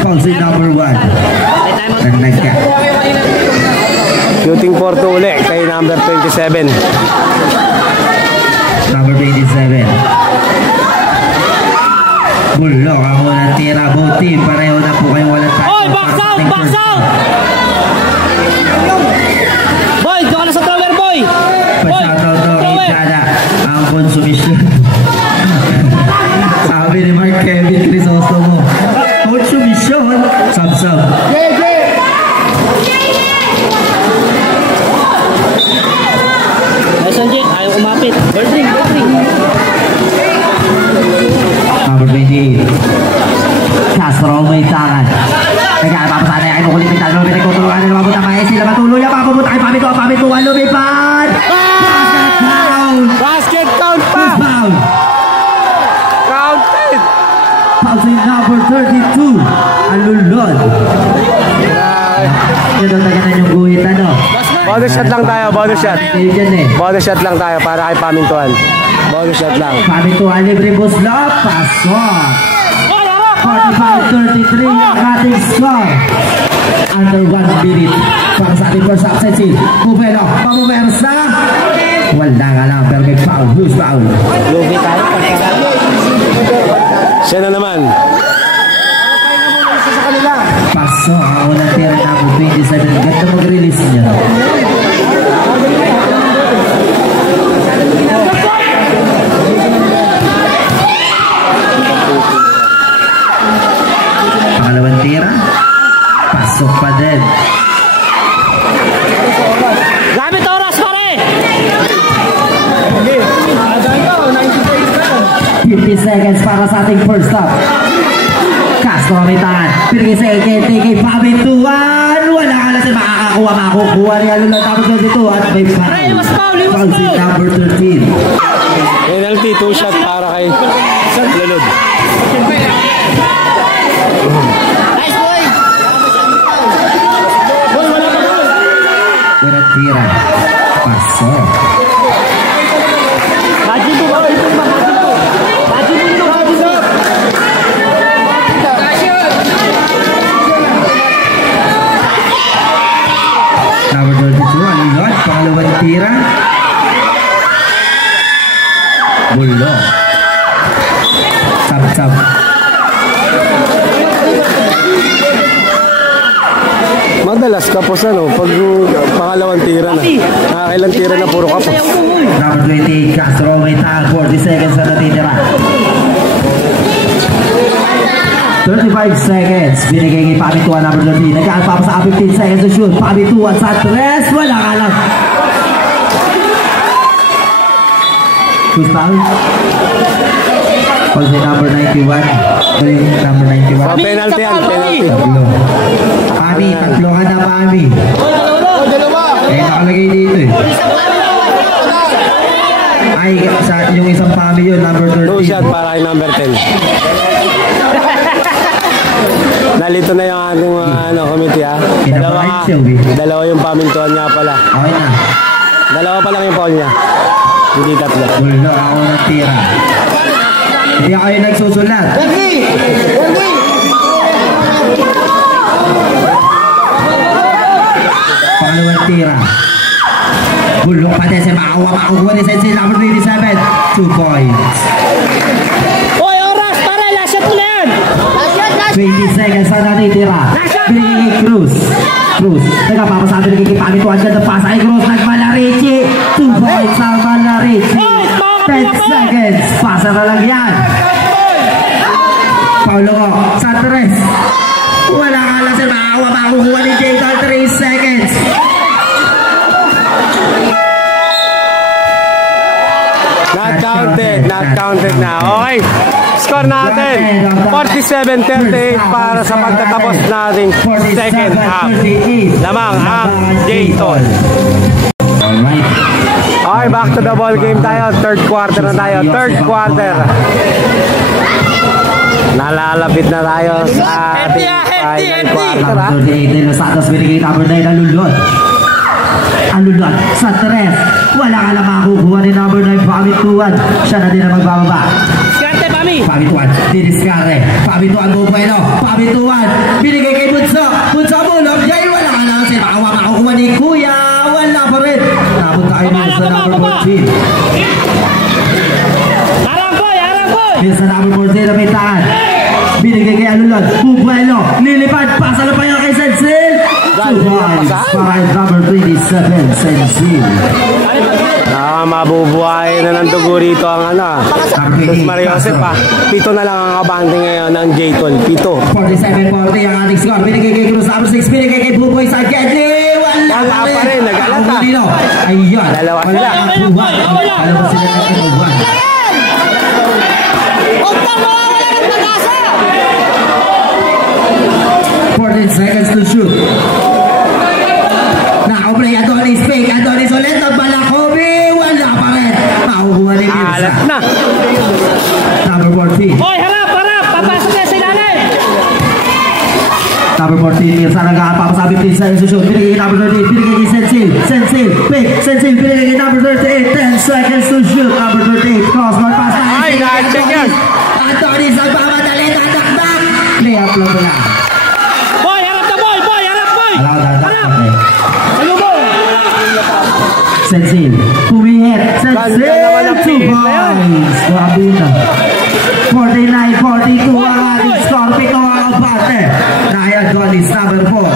Foul si number 1. Nagka. Waiting for 2 uli kay number 27. Number 27. Bulok ang unang tira. Both team, pareho na po kayo walang time. Oy, box out! Box out! Boy, doon ka na sa thrower, boy! Pa-shoutout to kay Chada. Ang konsumisyon. Sabi ni Mark Kevin Crisostomo. Konsumisyon. Sab-sab. Sanjay, ayaw kumapit. Ball drink. Number 28. Castro may tangan. Kaya papasanay ay nukulit ng talo. Pinagkutulungan na lumabot ang maesi. Laban tuloy ang papapunta kay Pamituan. Lumipad. Basket count pa! Counted! Foul sa number 32. Alulod. Ito taganan yung guhit ano. Bonus shot lang tayo, bonus shot. Bonus shot lang tayo para kay Pamintuan. Bonus shot lang. Pamintuan libre Buslop. Pasok. 45-33 ang ating score. Under 1 minute. Para sa ating first absence. Pupelo. Pamumersa. Wala nga lang. Pero may foul. Who's foul? Lugi tayo. Siya na naman. Pasok ang unang tira number 27. Ganda mag-release niya. Pangalawang tira. Pasok pa din. Gamit oras, pare! 50 seconds para sa ating first stop. Castro may tangan. Pinigay sa kay Pamintuan. Wala ka lang siya makukuha ni Alulod. Tapos 22 at may foul. Foul si number 13. Penalty, 2 shot para kay Alulod. Nice, boy! Unang tira. Pasok. Number 32, Alulod, pangalawang tira. Bulok. Sab-sab. Madalas kapos ano, pag pangalawang tira na. Nakakailang tira na puro kapos. Number 28, Castro may tag. 40 seconds na natitira. 35 seconds. Binigay kay Pamintuan number 13. Nagkaan pa sa 15 seconds to shoot. Pamintuan sa 3. Wala ka lang. Who's foul? Foul si number 91. Number 91. Oh, penalty yan, penalty. Pami, tatlo ka na Pami. Eh, nakalagay dito eh. Ay, yung isang Pami yun, number 13. 2 shot para kay number 10. Nalito na yung ating mga committee ha. Dalawa yung Pamintuan niya pala. Okay na. Dalawa pa lang yung foul niya. Hindi tatlo. Bullo, ako ng tira. Hindi kayo nagsusulat. Pangalawang tira. Bullo pa din sa makukuha ni Sensi number 27. 2 points. Oy, oras, pare! Last shot mo na yan! 20 seconds na natitira. Binigay kay Cruz. Nagpapasabi na kay Pamintuan. Ganda pa sa kay Cruz. Nagmalarichi. 2 points sa Malarichi. 10 seconds. Pasa na lang yan. Paulo ko. Sa 3. Wala ka lang sir. Makukuha ni Jayton. 3 seconds. Not counted na. Okay. Score natin. 47-38 para sa pagtatapos nating second half. Lamang ang Jayton. Okay, back to the ball game tayo. Third quarter na tayo. Third quarter. Nalalapit na tayo sa ating final quarter. Number 38 Los Santos binigay number 9 Alulod sa 3. Wala ka lang makukuha ni number 9 Pamintuan. Siya na din ang magbababa. Diskarte, Pami! Pamintuan, diniskarte. Pamintuan, Bubueno. Pamintuan, binigay kay Bunso. Bunso, bulog. Yay, wala ka lang. Makukuha ni Kuya. Binigay kay Alulod. Bubuelo. Lilipad. Pasa na pa yun kay Sensil. 2 points para number 27, Sensil. Mabubuhay na ng dugo rito ang Dos Maria Josep pa. 7 na lang ang abante ngayon ng J-Tol. 7. 47-40 ang ating score. Binigay kay Cruz number 6. Binigay kay Buboy sa Gedli. Wala pa rin. Nag-alata. Ayun. Dalawa sila. Alam mo sila ng inuwan. 14 seconds to shoot. Nakaplay Adonis fake. Adonis ulit ang Balakobi. Wala pa rin. Makukuha ni Mirza. Alat na. Number 14. Hoy, harap! Papasok na si Nanay! Number 14, Mirza nagkakapapasabi 15 seconds to shoot. Binigay kay number 38. Binigay kay Sensil. Fake. Sensil. Binigay kay number 38. 10 seconds to shoot. Number 38. Crossbar pass na. Ay, na-check yan. Adonis ang pamadali. Tataktak. Play up lang pala. Boy, harap na boy! Harap! Ano mo? Sensil. Pumihit. Sensil. 2 points. Grabe na. 49-42 ang ating score. Pito ang abate. Naya Adonis, number 4.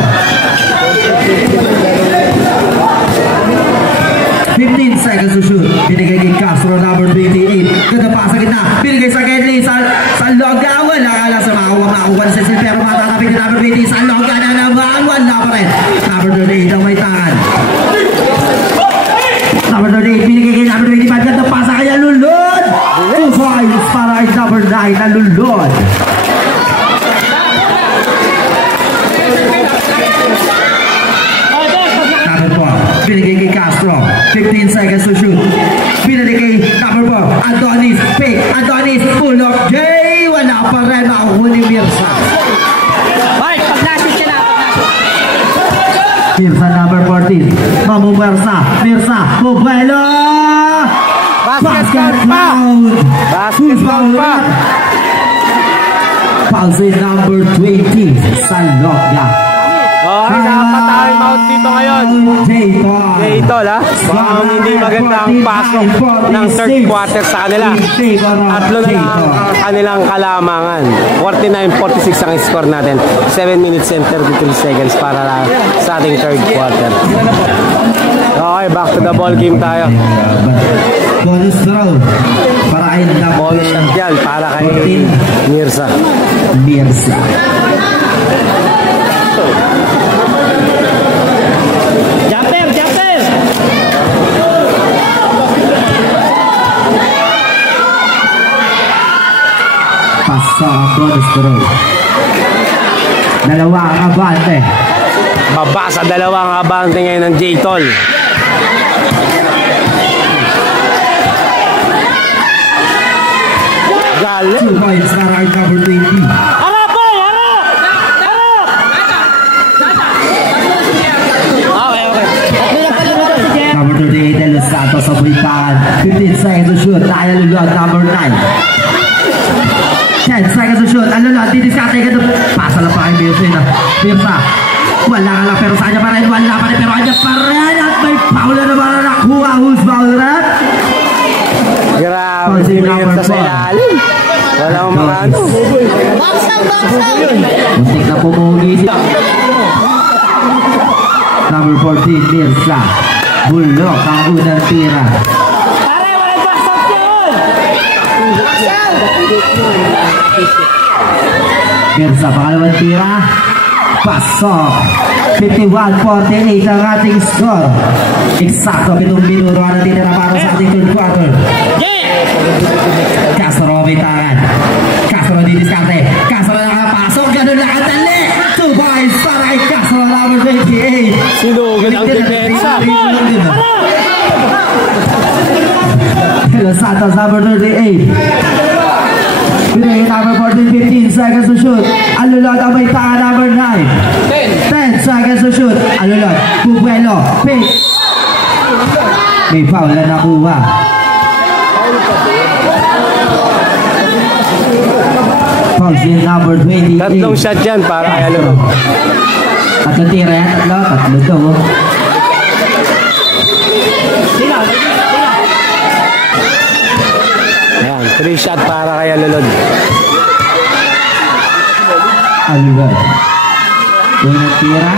15 seconds to shoot. Binigay kay Castro, number 28. Ganda pa sa gitna. Binigay sa Gedli. Sa Loga. Wala ka lang sa makuha ni Sensil. Pero matatapik na number 20. Sa Loga na naman. Wala pa rin. Number 38 ang may tangan. Number 38. Binigay kay number 25. Ganda pa sa kanya. Lulod. 2 points para ay number 9 na Lulod. Number 4. Binigay kay Castro. 15 seconds to shoot. Binigay kay number 4. Adonis. Fake. Adonis. Pull up. Jay. Wala pa rin. Makukuha ni Mirza. Hoy, pag-nasit siya na! Mirza number 14. Mirza. Bubuelo. Basket pa! Pause number 20. Salogya. Okay, dapat time out dito ngayon. J-Tol, ha? Mukhang hindi maganda ang pasok ng third quarter sa kanila. 3 na lang ang kanilang kalamangan. 49-46 ang score natin. 7 minutes and 33 seconds para sa ating third quarter. Okay, back to the ball game tayo. Bonus throw para kay bonus shot yan para kay Mirza. Jumper! Pasa ang bonus throw. Dalawa ang abante. Baba sa dalawang abante ngayon ng J-Tol. Galit. 2 points para kay number 20. Harap! Okay. Number 38, Elos Santos sa bulitan. 15 seconds to shoot. Naya Lulod, number 9. 10 seconds to shoot. Lulod, didiskate ka doon. Pasa lang pa kay Mirza. Wala ka lang, pero sa kanya pa rin. Wala pa rin, pero kanya pa rin. At may foul na naman na nakuha. Who's foul rin? Grabe si Mirza sa ilalim. Wala akong mga ano. Muntik na pumugi siya. Number 14, Mirza. Bulok ang unang tira. Pare, walang pasok yun! Mirza, pangalawang tira. Pasok. 51-48 ang ating score. Eksakto, 7 minuto ang natitira para sa ating third quarter. Castro may tangan. Castro didiskarte. Castro nakapasok. Ganun na katali. 2 points para kay Castro, number 28. Sinugan ang depensa. Los Santos, number 38. Binigay number 14, 15 seconds to shoot. Alulod ang may tangan, number 9. 10 seconds to shoot. Alulod. Bubuelo. Pick. May foul na nakuha. Pause number 28. Tatlong shot yan para kay Alulod. Tatlong tira yan. Tatlo to. Ayan, 3 shot para kay Alulod. Alulod. Unang tira.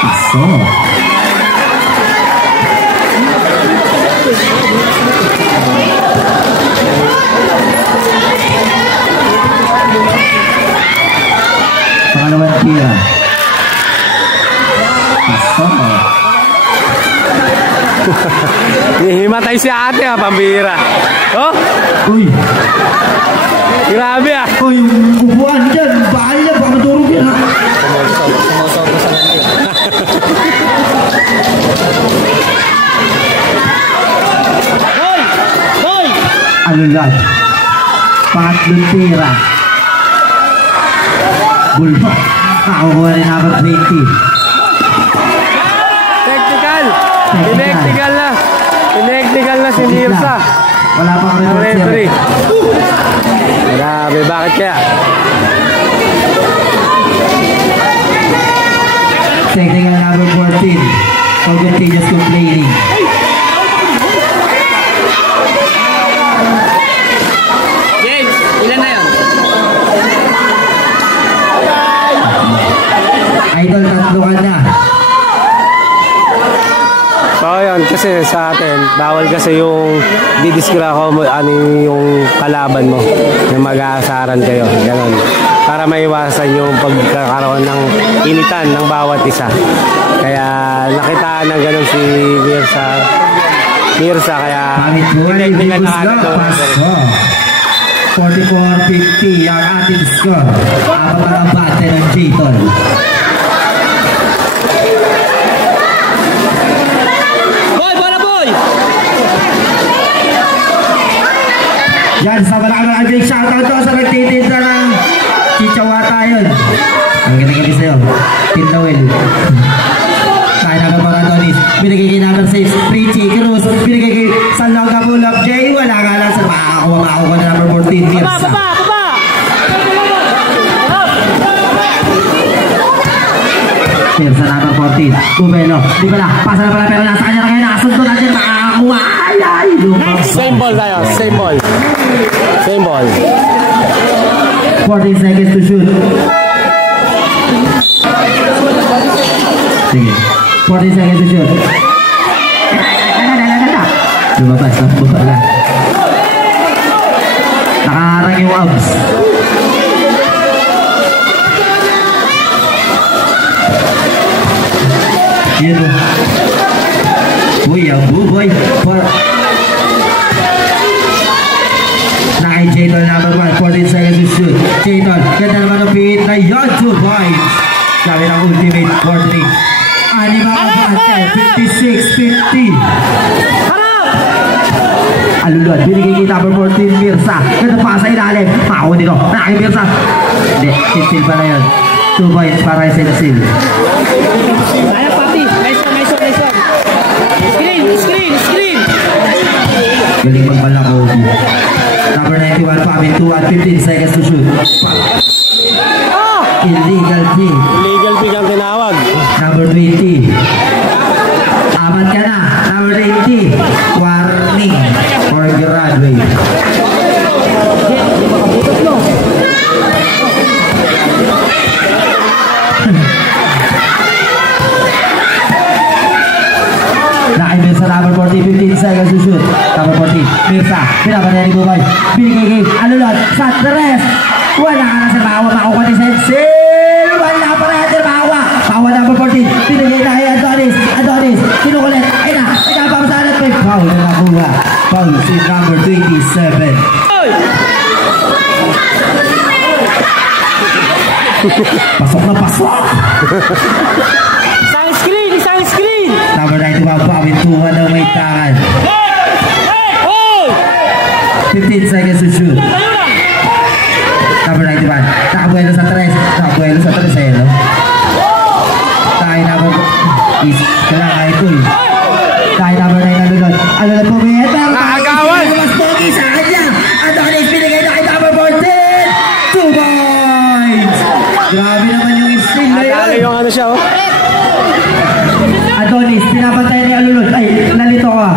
Paso. Pangalawang tira. Paso. Himatay si ate pambira. Oh? Uy. Grabe Uy, yung upuan dyan. Bakal niya, baka madurog yan Alulad. Pangatlong tira. Bulbok. Nakakuha rin number 20. Tineknikal na si Mirza. Wala pang referee. Grabe, bakit kaya? Technical number 14. So continuous complaining. James, ilan na yun? Idol, tatlo ka na. So yun, kasi sa atin, bawal kasi yung didiskra ko ano yung kalaban mo, yung mag-aasaran kayo, gano'n. Para maiwasan yung pagkakaroon ng initan ng bawat isa. Kaya nakitaan ng gano'n si Mirza, kaya tinignan na agad doon. 44-50 ang ating score. Apat ang bate ng Jayton. Yan, sama na kami ang shoutout to sa nagtitinda ng chichawata yun. Ang ganda-ganda sa'yo, Tindawel. Kaya naman mga Adonis, binigay kay number 6, Richie Cruz, binigay kay Sanloga Bulab J, wala nga lang sa makakuha na number 14, Mirza. Mirza number 14, Bubelo, di ba na, pasa na pala pero nasa kanya na kayo nakasunto natin, makakakuha. Ay, Same ball tayo, same ball. 14 seconds to shoot. Sige. 14 seconds to shoot. Lumabas. Nakaharang yung abs. Yun o. Uy, buboy. Jayton number 1, 14 seconds to shoot. Jayton, ganda naman ang pihit na yun, 2 points. Sabi ng ultimate 43. Anima Abante, 56-50. Alulod, binigay kay number 14, Mirza. Ganda pa sa ilalim. Makakuha dito. Nakakay Mirza. Hindi, Sensil pa na yun. 2 points para kay Sensil. Ayan, papi. Nice one. Screen. Galing magbalako. Number 91, Papi, 2 at 15 seconds to shoot. Illegal pick. Illegal pick ang tinawag. Number 20. Amat ka na. Number 80. Warning or graduate. Nakaimin sa number 40, 15 seconds to shoot. Number 40, Mirza, pinabanyan ni Bubay. Binigay kay Alulod, sa tres. Wala ka na sa bawa, makukuha ni Sensil. Wala pa rin sa bawa. Bawa number 14, binigay na kay Adonis, kinukulit. Ay na, nagkapamasalat pa. Foul na nakuha. Foul si number 27. Pasok na pasok. Isang screen. Number 91, pawintuhan ng may tangan. 15 seconds to shoot. Number 91, nakabuelo sa tres. Ayun, no? Tayo number kailangan ito eh. Tayo number 9, Alulod po may header. Nakagawan. Mas pogi sa kanya. Adonis, binigay na kay number 14. 2 points. Grabe naman yung steal na yun. Natalo yung ano siya, oh. Adonis, pinapantay ni Alulod. Ay, nalito ka.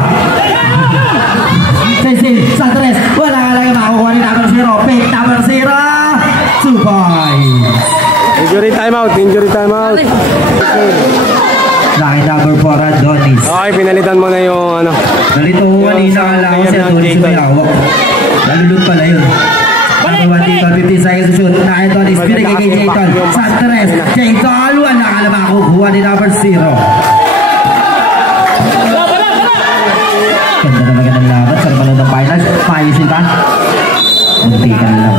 Sensil, sa tres. Wala ka lang makukuha ni number 0. Pick number 0. 2 points. Injury timeout. Laki number 4, Adonis. Okay, pinalitan mo na yung ano. Nalito ko kanina kala ko si Adonis may hawak. Nalulot pala yun. Number 1 dito, 15 seconds to shoot. Na Adonis, binigay kay Jayton. Santres, Jayton, wala ka na makukuha ni number 0. Ganda na magandang laban sa naman ng finals. Paayusin pa. Munti ka na lang.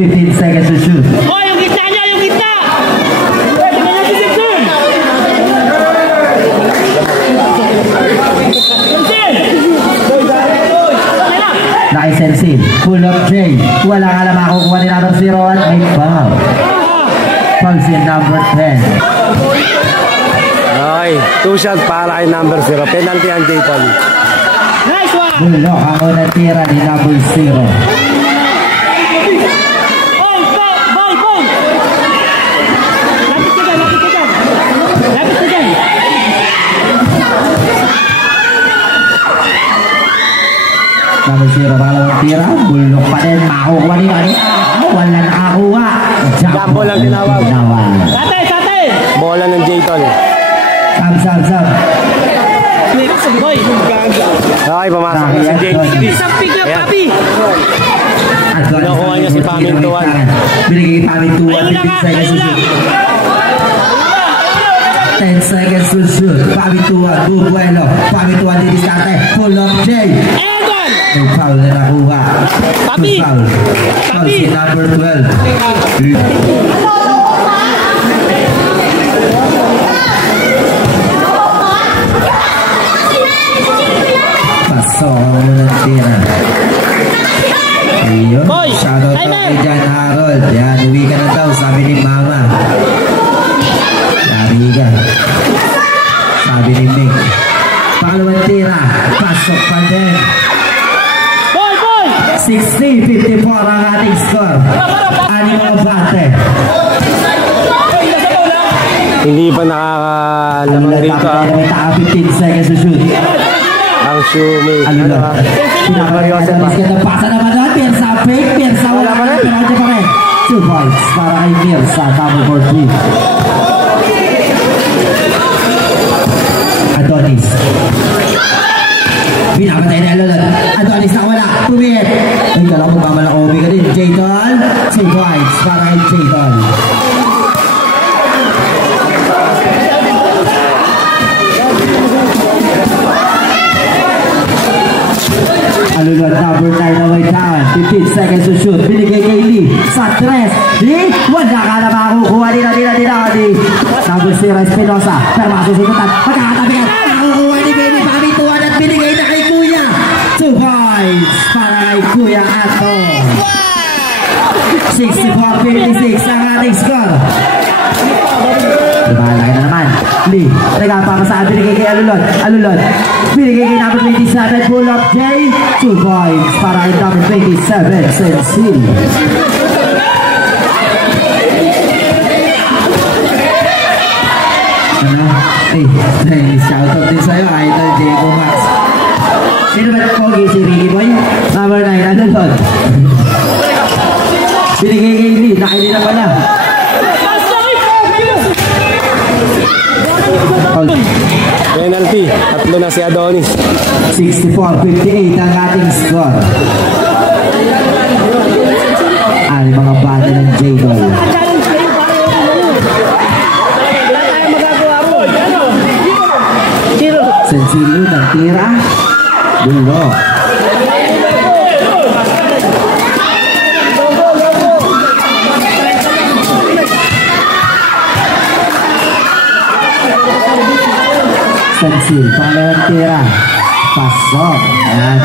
15 seconds to shoot. Oh, yung gitna niya, yung gitna! Naki-sensin. Pull up J. Wala ka na makukuha ni number 0 at may foul. Foul si number 10. Okay, 2 shots para kay number 0. Penalty ang Jayton. Nice one! Bulok ang unang tira ni number 0. Ball! Lapit ka dyan! Number 0, pangalawang tira. Bulok pa din. Makukuha ni Ani. Wala nakakuha. Jumbo lang tinawag. Sate! Bola ng Jayton. Sab. Boy! Okay, pumasok na si Jayton. Sampig na, papi! Nakuha niya si Pamintuan. Binigay kay Pamintuan. 15 seconds to shoot. 10 seconds to shoot. Pamintuan. Bubuelo. Pamintuan din diskarte. Pull up J. Egon! May foul na nakuha. Papi! Foul si number 12. Pasok ang unang tira. Ayun. Shoutout to kay John Harold. Yan, uwi ka na daw, sabi ni Mama. Yari ka. Sabi ni Mick. Pangalawang tira. Pasok pa din. Boy! 60-54 ang ating score. Ani mga bate. Hindi pa nakakalamang dito. 15 seconds to shoot. Ang shoemate. Ano ba? Pinapagyosan pa. Pasa naman doon. Piersa wala ka na. Pero hindi pa rin. 2 points para kay Piersa. Number 14. Adonis. Pinapatay na Alolot. Adonis na wala. Pumit. Ay, kala ko magmamalang OB ka din. Jayton. 2 points para kay Jayton. Alulot number 9 na way down. 15 seconds to shoot. Binigay kay Lee. Santres. Lee. Wala ka na makukuha. Di. Number 0 Espinosa. Pero masusunutan. Magkakatabi ka. Nakukuha ni Baby Pamintuan at binigay na kay Kuya. 2 points para kay Kuya Ato. 64-56 ang ating score. Lumalaki na naman. Lee. Nagpapasaan. Binigay kay Alulot. Binigay kay number 27. Pull up J. 2 points para kay number 27. Sensil. Ano? Ay, shoutout din sa'yo. Idol Diego Max. Sino ba ito? Pogi? Si Ricky Boy? Number 9. Alulot. Binigay kay Lee. Nakili na pala. Penalty. Tatlo na si Adonis. 64-58 ang ating score. Ay, mga bata ng J-Doll. Sensilyo ng tira. Bulok. Sensil, pangalawang tira. Pasok. Ayan.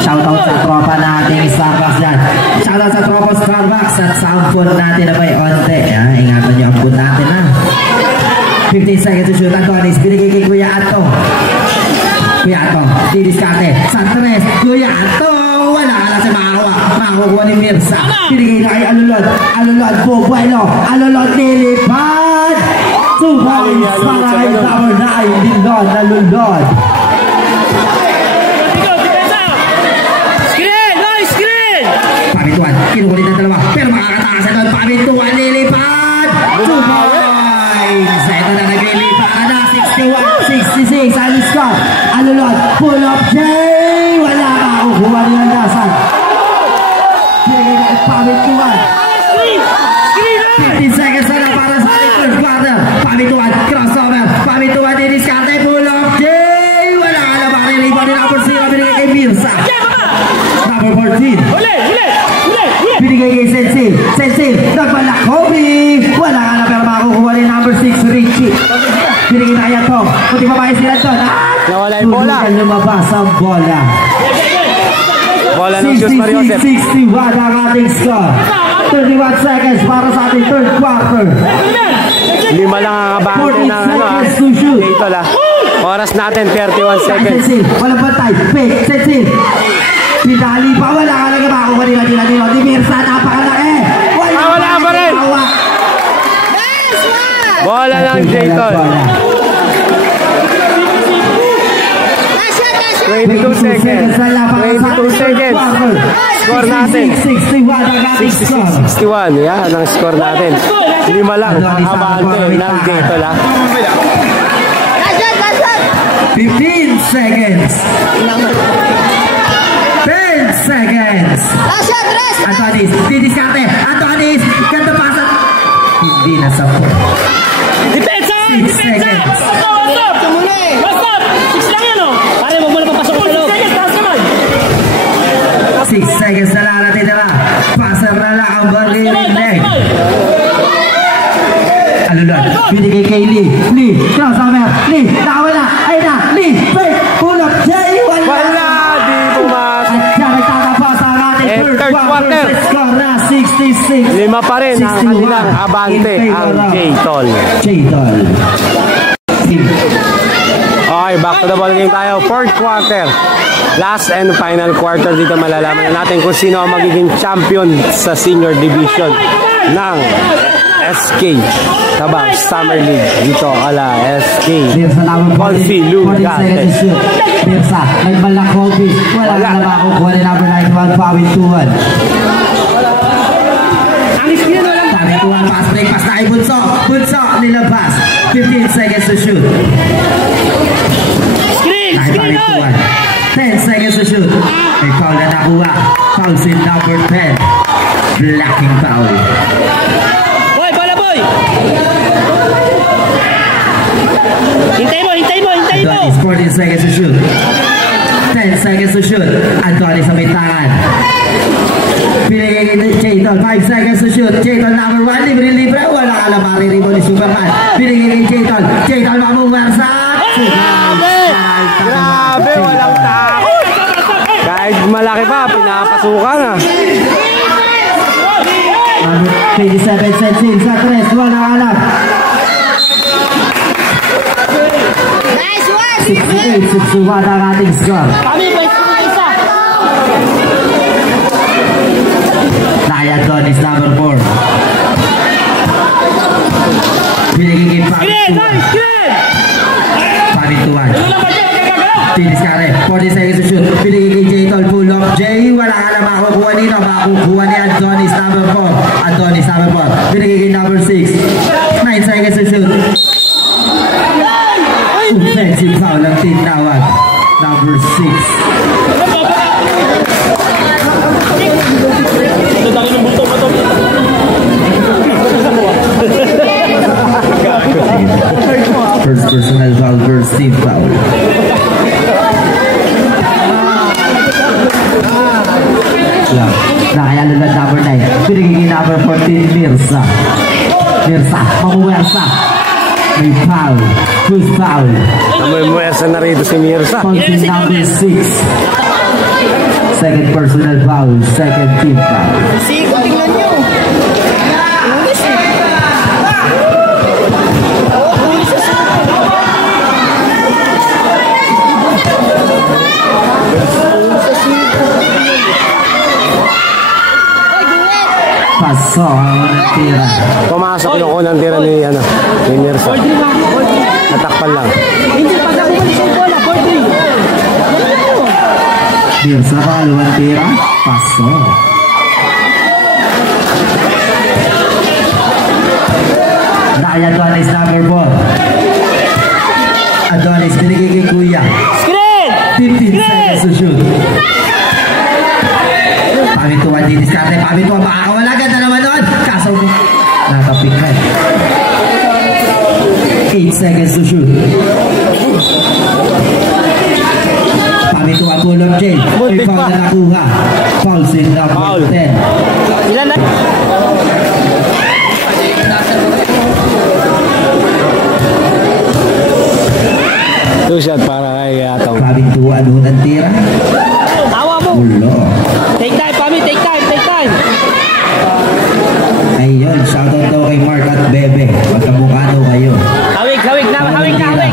Shoutout sa tropa nating Starbucks dyan. Shoutout sa tropa Starbucks at sa ampun natin na may onte. Ayan, ingatan nyo ampun natin ha. 15 seconds to shoot. Adonis, binigay kay Kuya Ato. Didiskate. Santres, Kuya Ato. Wala ka na si makakuha ni Mirsa. Binigay na kay Alulot, Bubuelo. Alulot, nilipad. 2 points para kay number 9. Dindon, Alulot. Screen! kinukulit ng dalawa. Pero makakatakas ito. Pamintuan, lilipad. Sa ito na naglilipat na 61-66. Ang score. Alulod. Pull up J. Wala makukuha niya ang dasan. Pamintuan. 15 seconds na para sa ating first quarter. Pamintuan. Crossover. Pamintuan din iskarte. Pull up J. Wala ka na makarilipan ni number 0. Binigay kay Mirza. Number 14. Binigay kay Sensil. Sensil. Nagbalak Kobe. Wala ka na pero makukuha ni number 6. Richie. Binigay na kaya to. Kunti pa ba sila to? Nawala yung bola. Tulugan lumabas ang bola. Bola ng Diyos Mariosep. 61 ang ating score. 31 seconds para sa ating third quarter. 5 lang ang abante ng dito la. Oras natin 31 seconds. Sensil. Walang bantay. Sensil. Pinali pa. Wala ka na makukuha nila. Di Mirza. Napakalaki. Wala pa rin. Bola ng J-Tol. 22 seconds. 22 seconds. Score natin. 61. Yan ang score natin. 5 lang ang abante ng J-Tol. 15 seconds. 10 seconds. Antonis, didiskarte. Antonis, ganda pasan. Hindi na sa po. 6 seconds. Stop! 6 lang yan o. Pare, huwag mo na papasok sa loob. 6 seconds na lang natin na. Pasar na lang ang barriling leg. Alulod, binigay kay Lee. Lee, crossover. Lee, nakawala. Ay na, Lee, fake. Pull up, Jay. Wala, di pumasok. At siya nagtatapos ang ating third quarter. Score na 66. 5 pa rin ang kanilang abante ang J-Tol. J-Tol. Okay, back to the ball game tayo. Fourth quarter. Last and final quarter. Dito malalaman na natin kung sino ang magiging champion sa senior division ng SK Tabang Summer League. Dito ala SK Colfi Lugate. Mirza, nagbalak Colfi. Wala na makukuha ni number 91 Pawintuan. Pawintuan, pass break, pass na ay Bunso. Bunso, nilabas. 15 seconds to shoot. Screen! 10 seconds to shoot. May foul na nakuha. Foul with number 10. Blocking foul. Boy, bola boy! Hintay mo! Antonis, 14 seconds to shoot. 10 seconds to shoot. Antonis sa may tangan. Pinigay kay J-Tol, 5 seconds to shoot. J-Tol number 1, libre. Wala ka na mariribo ni Superman. Pinigay kay J-Tol. J-Tol mamuwersa. Grabe, walang tao. Kahit malaki pa, pinapasukan na. 27 seconds sa 3. Wala ka na. 68-61 ang ating score. Naya Donis number 4. Binigay kay Pawintuan. Tiniskare. 40 seconds to shoot. Binigay kay J-Tol. Pull up J. Wala ka na makukuha nito. Makukuha ni Antonis number 4. Antonis number 4. Binigay kay number 6. 9 seconds to shoot. Offensive foul ang tinawag. Number 6. First personal foul, first team foul. Nakayalo na number 9. Pinigigin number 14, Mirza. Mirza, mamuwersa. May foul. Who's foul? Mamuwersa na rito si Mirza. Punting number 6. Second personal foul, second team foul. Siko, tingnan nyo. Pasok ang unang tira. Pumasok yung unang tira ni Mirza. Natakpan lang. Hindi pa nakuha sa bola, 4-3. Mirza, pangalawang tira. Pasok. kay Adonis number 4. Adonis, binigay kay Kuya. Screen! 15 seconds to shoot. Pamituan din diskarte. Pamituan, makakawala. Ganda naman doon. Kaso, nakapik ka. 8 seconds to shoot. Pamituan, pull up Jay. May foul na nakuha. Foul sin number 10. Ilan na? Two shot para kay Atong. Pamituan, unang tira. Tawa mo! Ulo. Take time, Pami! Take time! Take time! Ayun, shoutout daw kay Mark at Bebe. Magkamukha daw kayo. Hawig! Hawig na! Hawig na! Hawig!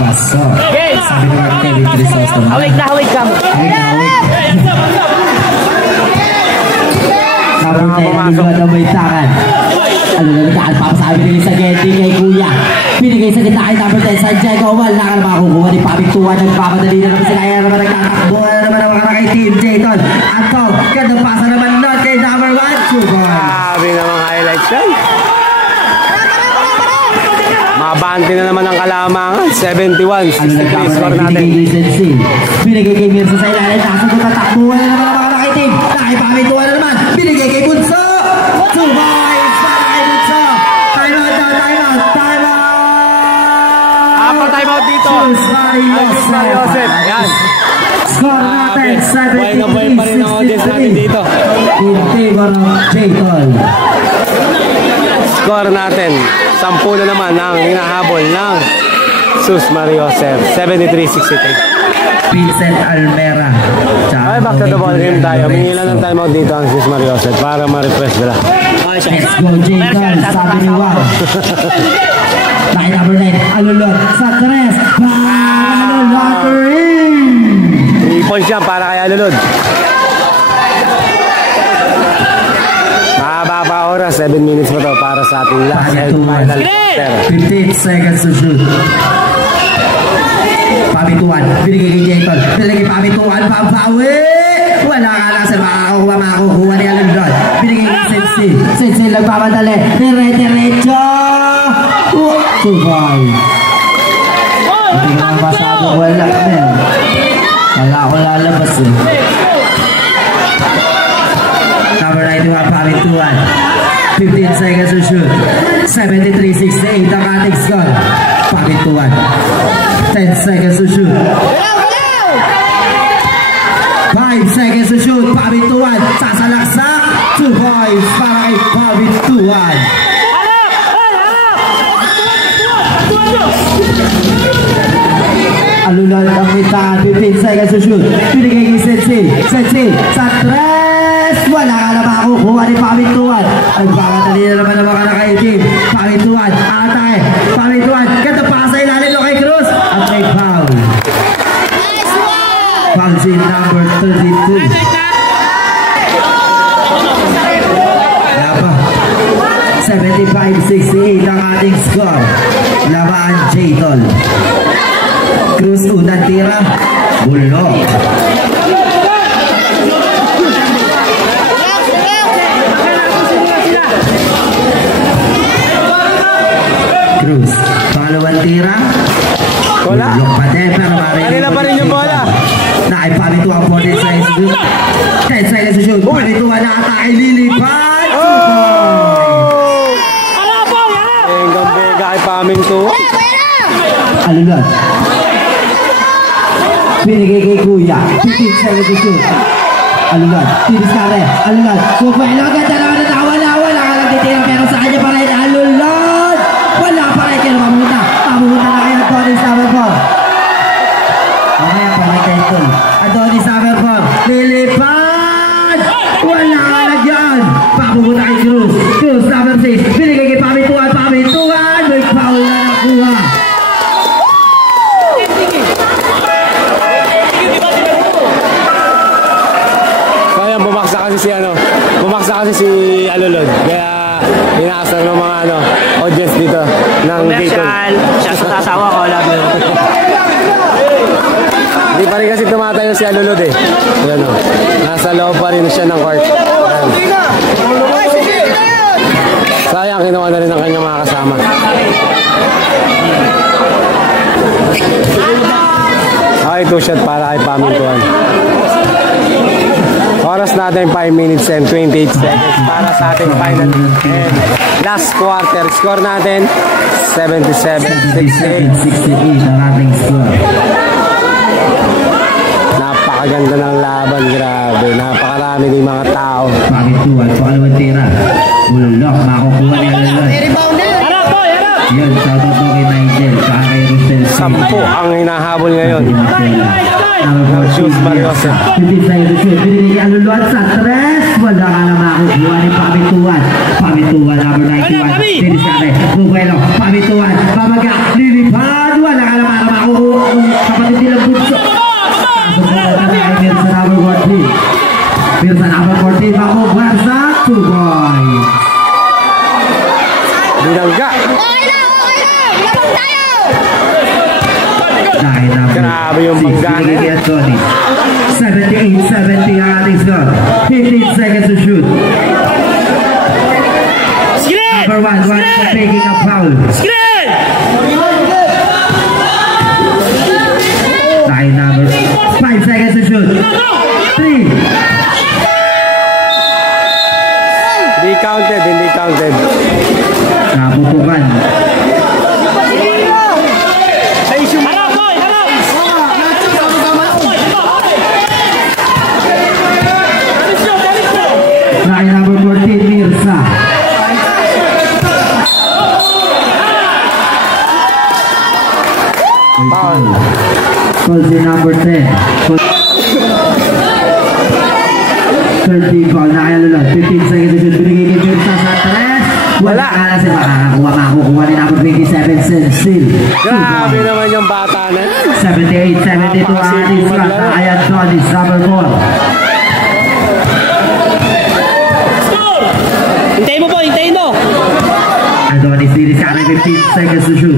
Paso. Yes! Sabi ko lang kay Victory Sauce naman. Hawig na! Hawig ka mo! Hawig na, hawig. Number 10, ano na may takan. Ano na nagkaan, papasabi nila sa Getty kay Kuya. Pinigay sa kita kay number 10, Santiago Oval. Naka na makakukuha ni Pamituan. Nagpapadali na naman sila. Kaya naman nagtatakbo na naman ang mga kay Team Jayton. Ato, gandang pasa naman nun kay number 1, Chugon. Sabi namang highlights yan. Mabante na naman ang kalamangan. 71-63 score natin. Binigay kay Mirza sa ilalim. Nakasagot na takbuhan na naman ang mga kay Team. Nakipamituan na naman. Binigay kay Bunso. Survive para kay Bunso. Time out na, time out, time out. Apa time out dito? Joseph. Yan. Score natin, Buhay na buhay pa rin ang audience natin dito. In favor of Jayton. Score natin. 10 na naman ang hinahabol ng Sus Mariosep. 73-63. Vincent Almera. Okay, back to the ball game tayo. Mingilan ng time out dito ang Sus Mariosep para ma-refresh nila. Let's go, Jayton. Sabi ni Juan. Line number 9. Alulot sa 3. Para lottery. 3 points yan para kay Alulod. Mahaba pa oras. 7 minutes pa to para sa ating last and final quarter. 15 seconds to shoot. Pamituan. Binigay kay Jayton. Binigay Pamituan. Pampawi. Wala ka na sa makakukuha ni Alulot. Binigay kay Sensi. Sensi nagpapadali. Dire-diretso. Survive. Hindi ka masyado wala na. Wala ako lalabas eh. Number 91, Pamituan. 15 seconds to shoot. 73-68 ang ating score. Pamituan. 10 seconds to shoot. 5 seconds to shoot. Pamituan. Sasalaksak. 2 points para kay Pamituan. Alulot ang mitaan. 15 seconds to shoot. Pinigay kay Sensi. Sensi sa 3. Wala ka na makakukuha ni Pamituan. Nagpakatali na naman ang mga naka-18. Pamituan. Atay. Pamituan. Ganda pa sa ilalim kay Cruz. At may foul. Foul si number 32. Laba. 75-68 ang ating score. Labaan Jayton. Cruz unang tira. Bulok. Cruz. Pangalawang tira. Wala. Bulok pa din. Pero Kanila pa rin yung bola. Nakipamituan po din sa shoot. 10 seconds to shoot. Pamituan na atake. Lilipan. Hanggang bega kay Pamituan. Alulot. Binigay kay Kuya. 15 seconds to shoot. Alulot. Tiniskare. Alulot. Kupwelo. Ganda naman na nawala. Wala ka lang titira. Pero sa kanya pa rin. Alulot. Wala pa rin. Kaya mamunta. Mamunta na kayo. Adonis number 4. Okay. Pamay kayo ito. Adonis number 4. Lilipan. Wala ka lang dyan. Papupunta kay Cruz. Cruz number 6. Binigay kay Pamituan. Pamituan. May foul na nakuha. Bumaksa kasi si Alulod. Kaya inaasar ng mga audience dito ng Commercial. Siya sa tasawa ko. Love you. Hindi pa rin kasi tumatayo si Alulod eh. Yan o. Nasa loob pa rin siya ng court. Sayang, kinuha na rin ang kanyang mga kasama. 2 shot para kay Pamintuan. Oras natin 5 minutes and 28 seconds para sa ating final and last quarter. Score natin 77-68 ang ating score. Napakaganda ng laban, grabe. Napakarami ng mga tao. Pamintuan, pangalawang tira. Ulok, makukuha niya Alulod. Yun, shoutout po kay Nigel, saka kay Rosel. 10 ang hinahabol ngayon. Shoot Mariose. 15 seconds to shoot. Binigay kay Alulod sa 3. Wala ka na makukuha ni Pamintuan. Pamintuan, number 91. Finish ka rin. Bubuelo, Pamintuan. Pamaga, lilipad. Wala ka na makukuha. Kapatid nilang bunso. Mirsa number 14. Mirsa number 14. Makukuha sa 2 boys. Binangga. Grabe yung paggaling. 78-70 ang ating score. 15 seconds to shoot. Number 1 for taking a foul. Tayo number 5 seconds to shoot. 3. Hindi counted. Naputukan. Tayo number 14, Mirsa. Foul. Call si number 10. 13 foul na kaya Lulod. 15 seconds to shoot. Binigay kay Mirsa sa 3. Wala ka na siya makukuha ni number 27, Sensil. Grabe naman yung bata na. 78-72 ang ating score. Kaya Adonis, number 4. Hintayin mo. Adonis, dinis ka na 15 seconds to shoot.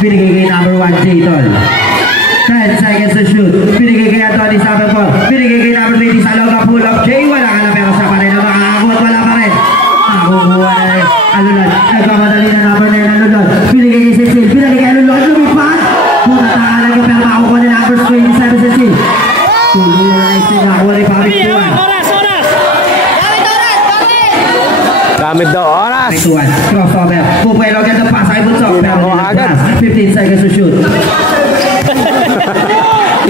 Binigay kay number 1, Jayton. 10 seconds to shoot. Binigay kay Adonis, number 4. Binigay kay number 20 sa Loga, pull up. Jay, wala ka na pero siya pa rin ang makakakot. Wala pa rin. Nakukuha na rin. Alulod. Nagkamadali na number 9, Alulod. Binigay kay Cecil. Binigay kay Alulod. Lumipad. Putataka lang yung pero makakuha ni number 27, Cecil. Tuloy na rin siya. Nakuha rin Pamintuan. Gamit daw oras. Pamintuan. Crossover. Pupuelo agad ang pasa kay Bunso. Pero agad. 15 seconds to shoot.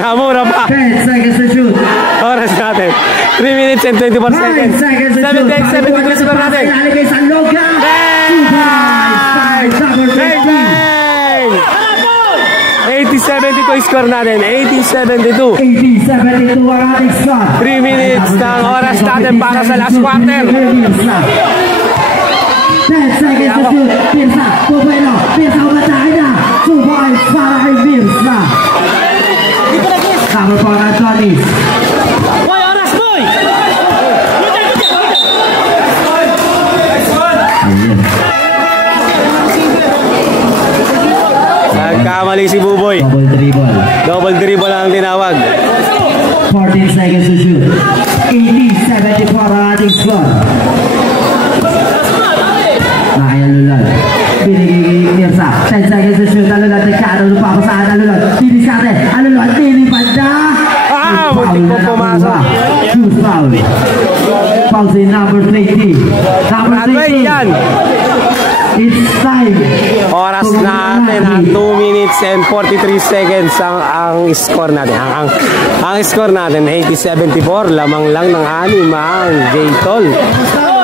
Namura pa. 10 seconds to shoot. Oras natin. 3 minutes and 24 seconds. 5 seconds to shoot. 78-73 score natin. Ilalagay sa Loga. 80-72 score natin. 80-72. 80-72 ang ating score. 3 minutes ng oras natin para sa last quarter. 10 seconds to shoot. Pirsa. Pupuelo. Pirsa umatay na. 2 points para kay Pirsa. Number 4 na Tony. Nagkamali si Buboy. Double dribble ang tinawag. 14 seconds to shoot. 80-74 ang ating score. Nakaya Lulod. Binigay kay Mirsa. 10 seconds to shoot. Alulod. Nagkaroon lupa ko saan. Alulod. Diniskarte. Alulod. Nilipad na. Muntik po pumasok. Shoot foul. Foul si number 20. Number 20. Yan. It's time. Oras natin ang 2 minutes and 43 seconds ang score natin. Ang score natin 80-74, lamang lang ng 6 ang Jaytol.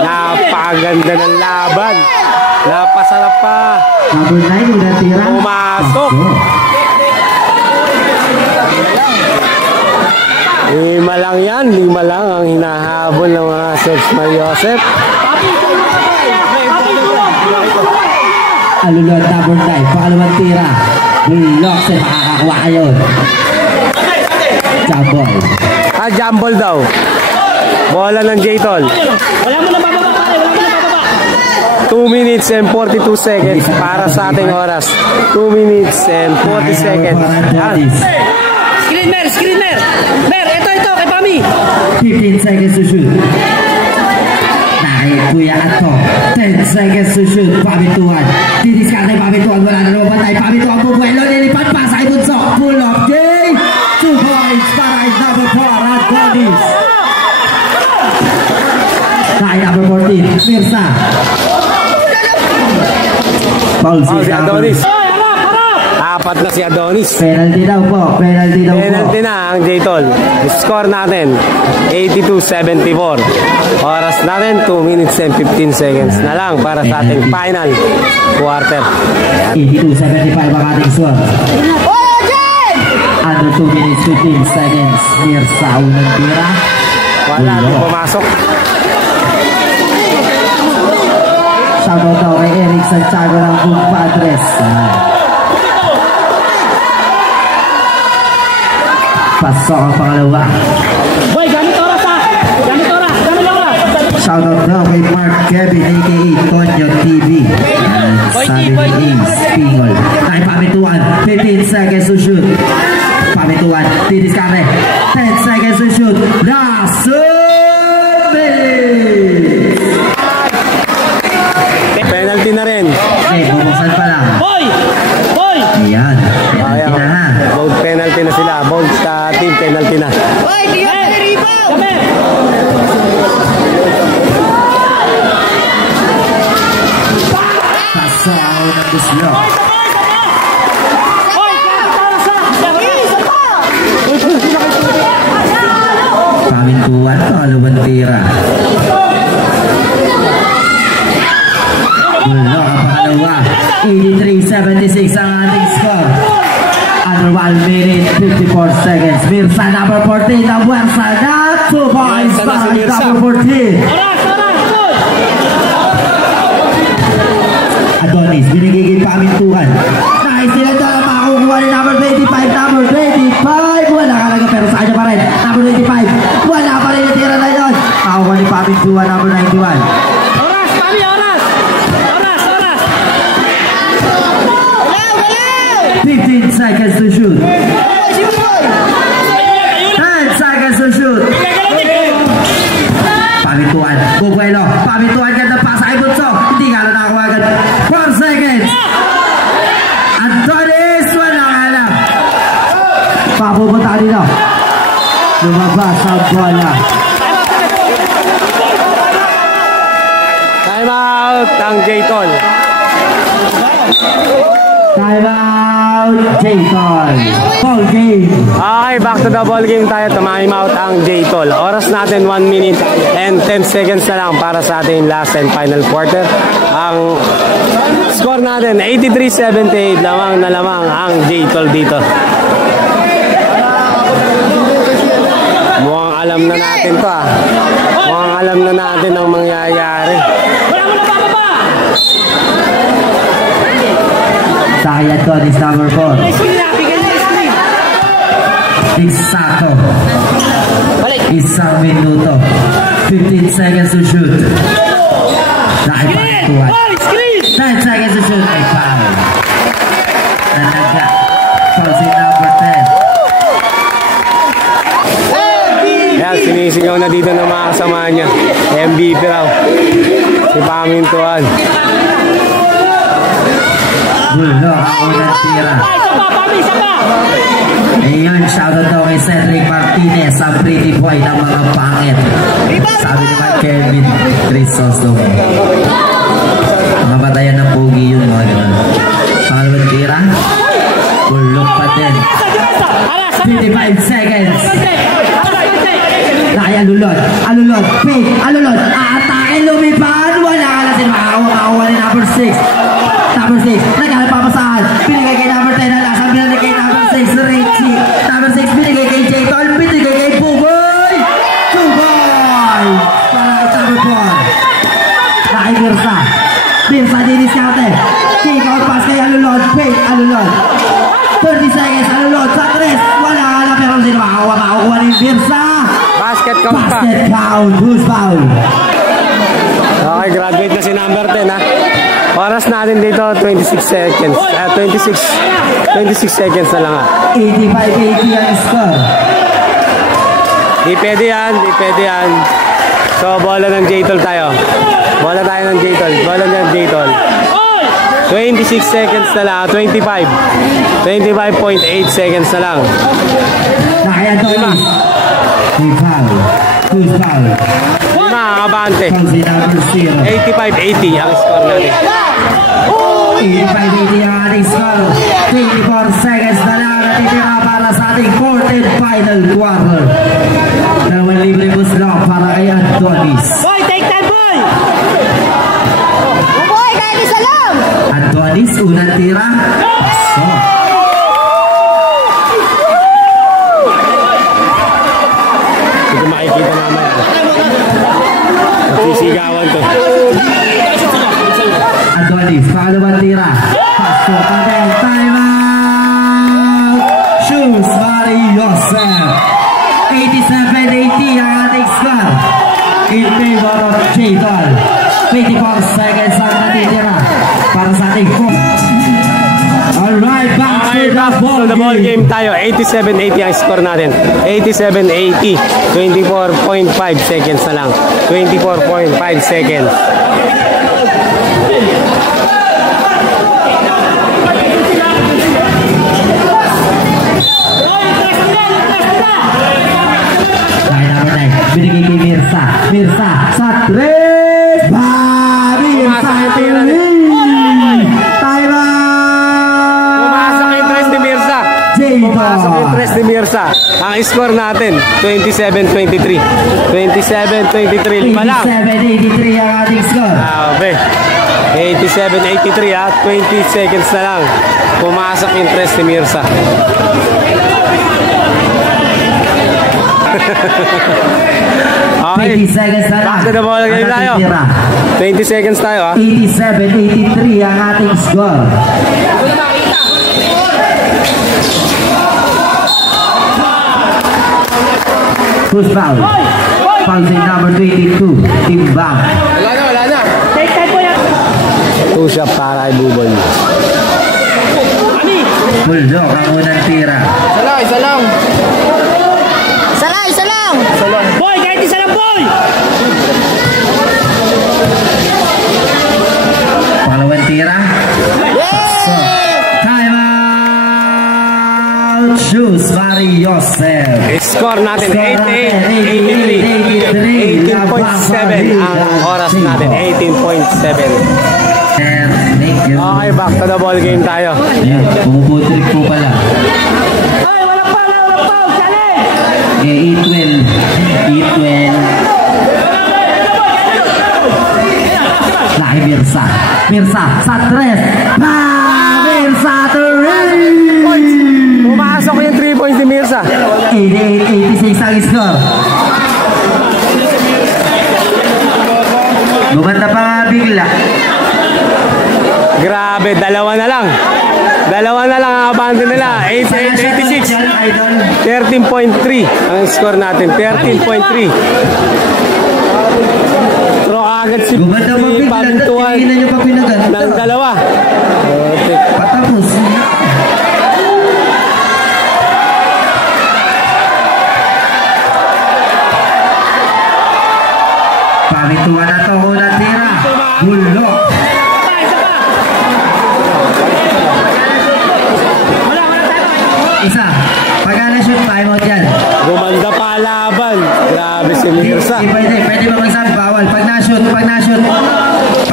Napakaganda ng laban. Napasarap pa. Number 9 yung natira. Pumasok. 5 lang yan. 5 lang ang hinahabol ng mga Serbs Mariosep. Alulod number 9, pangalawang tira. Bulok siya, makakakuha kayo. Jambol. Jambol daw. Bola ng Jaytol. Wala mo na bababa, pare. Wala mo na bababa. 2 minutes and 42 seconds para sa ating oras. 2 minutes and 40 seconds. Screen mer. Mer, ito, kay Pami. 15 seconds to shoot. Nakaya Kuya Ato. 10 seconds to shoot. Pamintuan. Didiskarte Pamintuan. Wala na naman patay. Pamintuan po buwelo. Nilipad pa sa ibunso. Pull up. Jay. 2 points para kay number 4, Adonis. Kay number 14, Mirza. Foul si Adonis. Apat na si Adonis. Penalty daw po. Penalty daw po. Penalty na ang J-Tol. Score natin 82-74. Oras natin 2 minutes and 15 seconds na lang para sa ating final quarter. 82-75 ang ating score. Under 2 minutes 15 seconds. Mirza unang tira. Wala din pumasok. Shoutout daw kay Eric Santiago ng Compadres. Pasok ang pangalawa. Boy, gamit oras ha! Gamit oras! Gamit oras! Shoutout daw kay Mark Kevin aka Tonyo TV. Sabi ni Ames Pingol. Kay pamituan, 15 seconds to shoot. Pamituan, didiskarte. 10 seconds to shoot. Nasubit! Penalty na rin. Okay, bubuksan pa lang. Boy! Boy! Ayan, penalty na ha. Bold penalty na sila. Bold sa team penalty na. Boy! Di ka na rebound! Gamit! Paso ang unang guslo. Boy! Gamit oras ha! Pamintuan, pangalawang tira. Bulok ang pangalawa. 83-76 ang ating score. Under 1 minute 54 seconds. Mirza number 14 na Buwersa na 2 points para number 14. Oras! Oras! Boy! Adonis, binigay pamintuan. Nice sila doon ang makakukuha ni number 25. Number 25. Wala kalaga pero sa kanya pa rin. Number 25. Wala pa rin natira na yun. Makakuha ni pamintuan number 91. Oras! Mami! Oras! Oras! Oras! 15 seconds to shoot. 10 seconds to shoot. Pamituan. Bubuelo. Pamituan ganda pa sa Ibutso. Hindi ka na nakakuha agad. 4 seconds. Adonis. Wala ka lang. Papupunta dito. Lumabas ang bola. Time out ang J-Tol. Time out. J-Tol. Ball game. Okay, back to the ball game tayo. Time out ang J-Tol. Oras natin 1 minute and 10 seconds na lang para sa ating last and final quarter. Ang score natin 83-78. Lamang na lamang ang J-Tol dito. Mukhang alam na natin to ah. Mukhang alam na natin ang mangyayari. Wala mo na bababa! Kaya Adonis number 4. Screen na! Bigyan na screen! Isako. Balik! Isang minuto. 15 seconds to shoot. Nakipagtuan. Boy! Screen! 10 seconds to shoot. Ay foul. Nanaga. Foul si number 10. Kaya sinisigaw na dito ng mga kasama niya. MVP raw. Si Pamintuan. Bulok ang unang tira. Isa pa! Pami! Isa pa! Ayun, shoutout daw kay Cedric Martinez, ang pretty boy ng mga pangit. Sabi naman Kevin Crisostomo. Mga batayan ng pogi yun, mga ganun. Pangalawang tira. Bulok pa din. 55 seconds. Nakaya alulod. Alulod. Fake. Alulod. Aatake. Lumipad. Wala ka na sila. Makakuha ni number 6. Number 6. Nagkalapapasahan. Binigay kay number 10 na lasang binigay kay number 6. Richie. Number 6. Binigay kay J-Tol. Binigay kay Puboy. 2 boys. Para kay number 4. Nakay Mirza. Mirza diniskarte. Kick out pass kay Alulod. Fake. Alulod. 30 seconds. Alulod. Sa 3. Wala ka na pero sino makakuha ni Mirza. Basket count pa. Basket count. Who's foul? Okay, graduate na si number 10 ha. Oras natin dito 26 seconds. 26 seconds na lang ha. 85-80 ang score. Di pwede yan, di pwede yan. So, bola ng J-Tol tayo. Bola tayo ng J-Tol. Bola ng J-Tol. 20 26 seconds na lang. 25.8 seconds na lang. Nakaya Donis. Who's foul? Lima ang abante. 85-80 ang score natin. 85-80 ang ating score. 24 seconds na lang natitira para sa ating fourth and final quarter. Dalawang libre bus lang para kay Adonis. Boy, take time, boy! Boy, kahit isa lang! Adonis, unang tira. So, Hindi ko makikita naman. Sisigawan to. Adonis, pangalawang tira. Pasok natin, time out! Shoes, Mari Yosef. 87-80 ang ating score. In favor of J-Ball. 24 seconds ang natitira para sa ating fourth. Alright, back to the ball game game. tayo. 87-80 ang score natin. 87-80. 24.5 seconds na lang. 24.5 seconds. Binigay kay Mirza. Mirza sa 3. Mirza time out! Pumasok yung tres ni Mirza. Pumasok yung tres ni Mirza. Ang score natin, 27-23. 27-23. Lima lang. 87-83 ang ating score. Grabe. 87-83 ha. 20 seconds na lang. Pumasok yung tres ni Mirza. Okay. 20 seconds na lang. Back to the ball game tayo. 20 seconds tayo ha. 87-83 ang ating score. Who's foul? Foul say number 22. Timbang. Wala na. Take time po yan. Two shot para kay Bubol. Bulldog ang unang tira. Isa lang. Isa lang! Boy, kahit isa lang, boy! Pangalawang tira. So, time out. Shoes, Mari Yosef. Score natin 88-83. 18.7 ang oras natin. 18.7. Thank you. Okay, back to the ball game tayo. Ayan, pumuputrik po pala. Ay, walang pao, challenge! Eat well. Laki Mirza. Mirza sa 3. Mirza 3. Pumasok yung 3 points ni Mirza. 88-86 ang score. Gumanda pa nga bigla. Grabe, dalawa na lang ang abante nila. 88-86. 13.3 ang score natin. 13.3. Pero agad si Gumanda pa bigla. Pamintuan Tingnan nyo pa pinaganda. ng dalawa. Patapos. Pamituan na to. Unang tira. Bulldog. Isa. Pagkala shoot, time out yan. Gumanda pa laban. Grabe si Mirza. Pwede ba magsabi? Bawal. Pag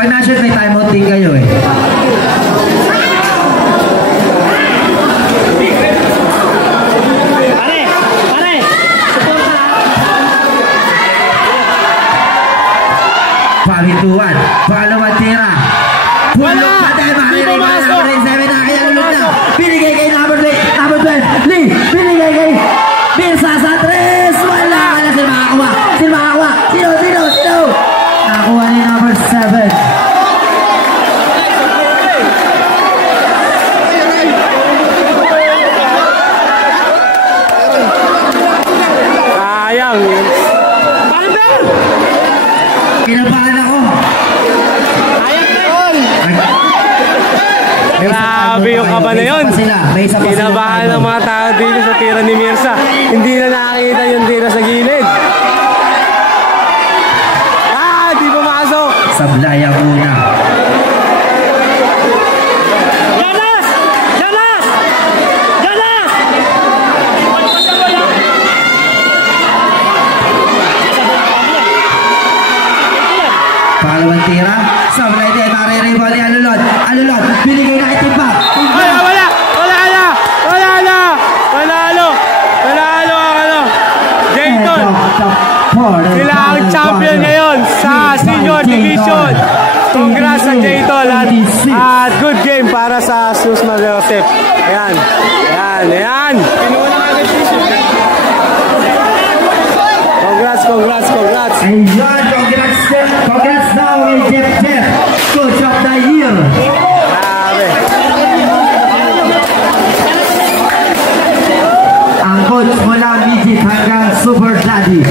na-shoot, may time out din kayo eh. Pare! Pamituan. Pangalawang tira. Wala! Di pumasok! Binigay kay number 12. Lee! Binigay kay Mirza sa 3. Wala! Sino makakuha? Sino? Nakuha ni number 7. Sayang. Kinabahan ako. Grabe yung kaba na yun. Kinabahan ng mga tao dito sa tira ni Mirza. Hindi na nakakita yung tira sa gilid. Di pumasok. Sablay ang una. Dalawang tira. Sablay din. Mariribol ni Alulod. Alulod. Binigay na itimba. Ay, wala! Wala na! Wala na! Panalo! Panalo ang ano! Jayton! Sila ang champion ngayon sa senior division. Congrats sa Jayton at good game para sa Susma Joseph. Ayan. Ayan. Ayan. Congrats, congrats, congrats. Ayan, congrats. Congrats now with Jeff. Coach of the year. Grabe. Ang coach mula midget hanggang Super Daddy.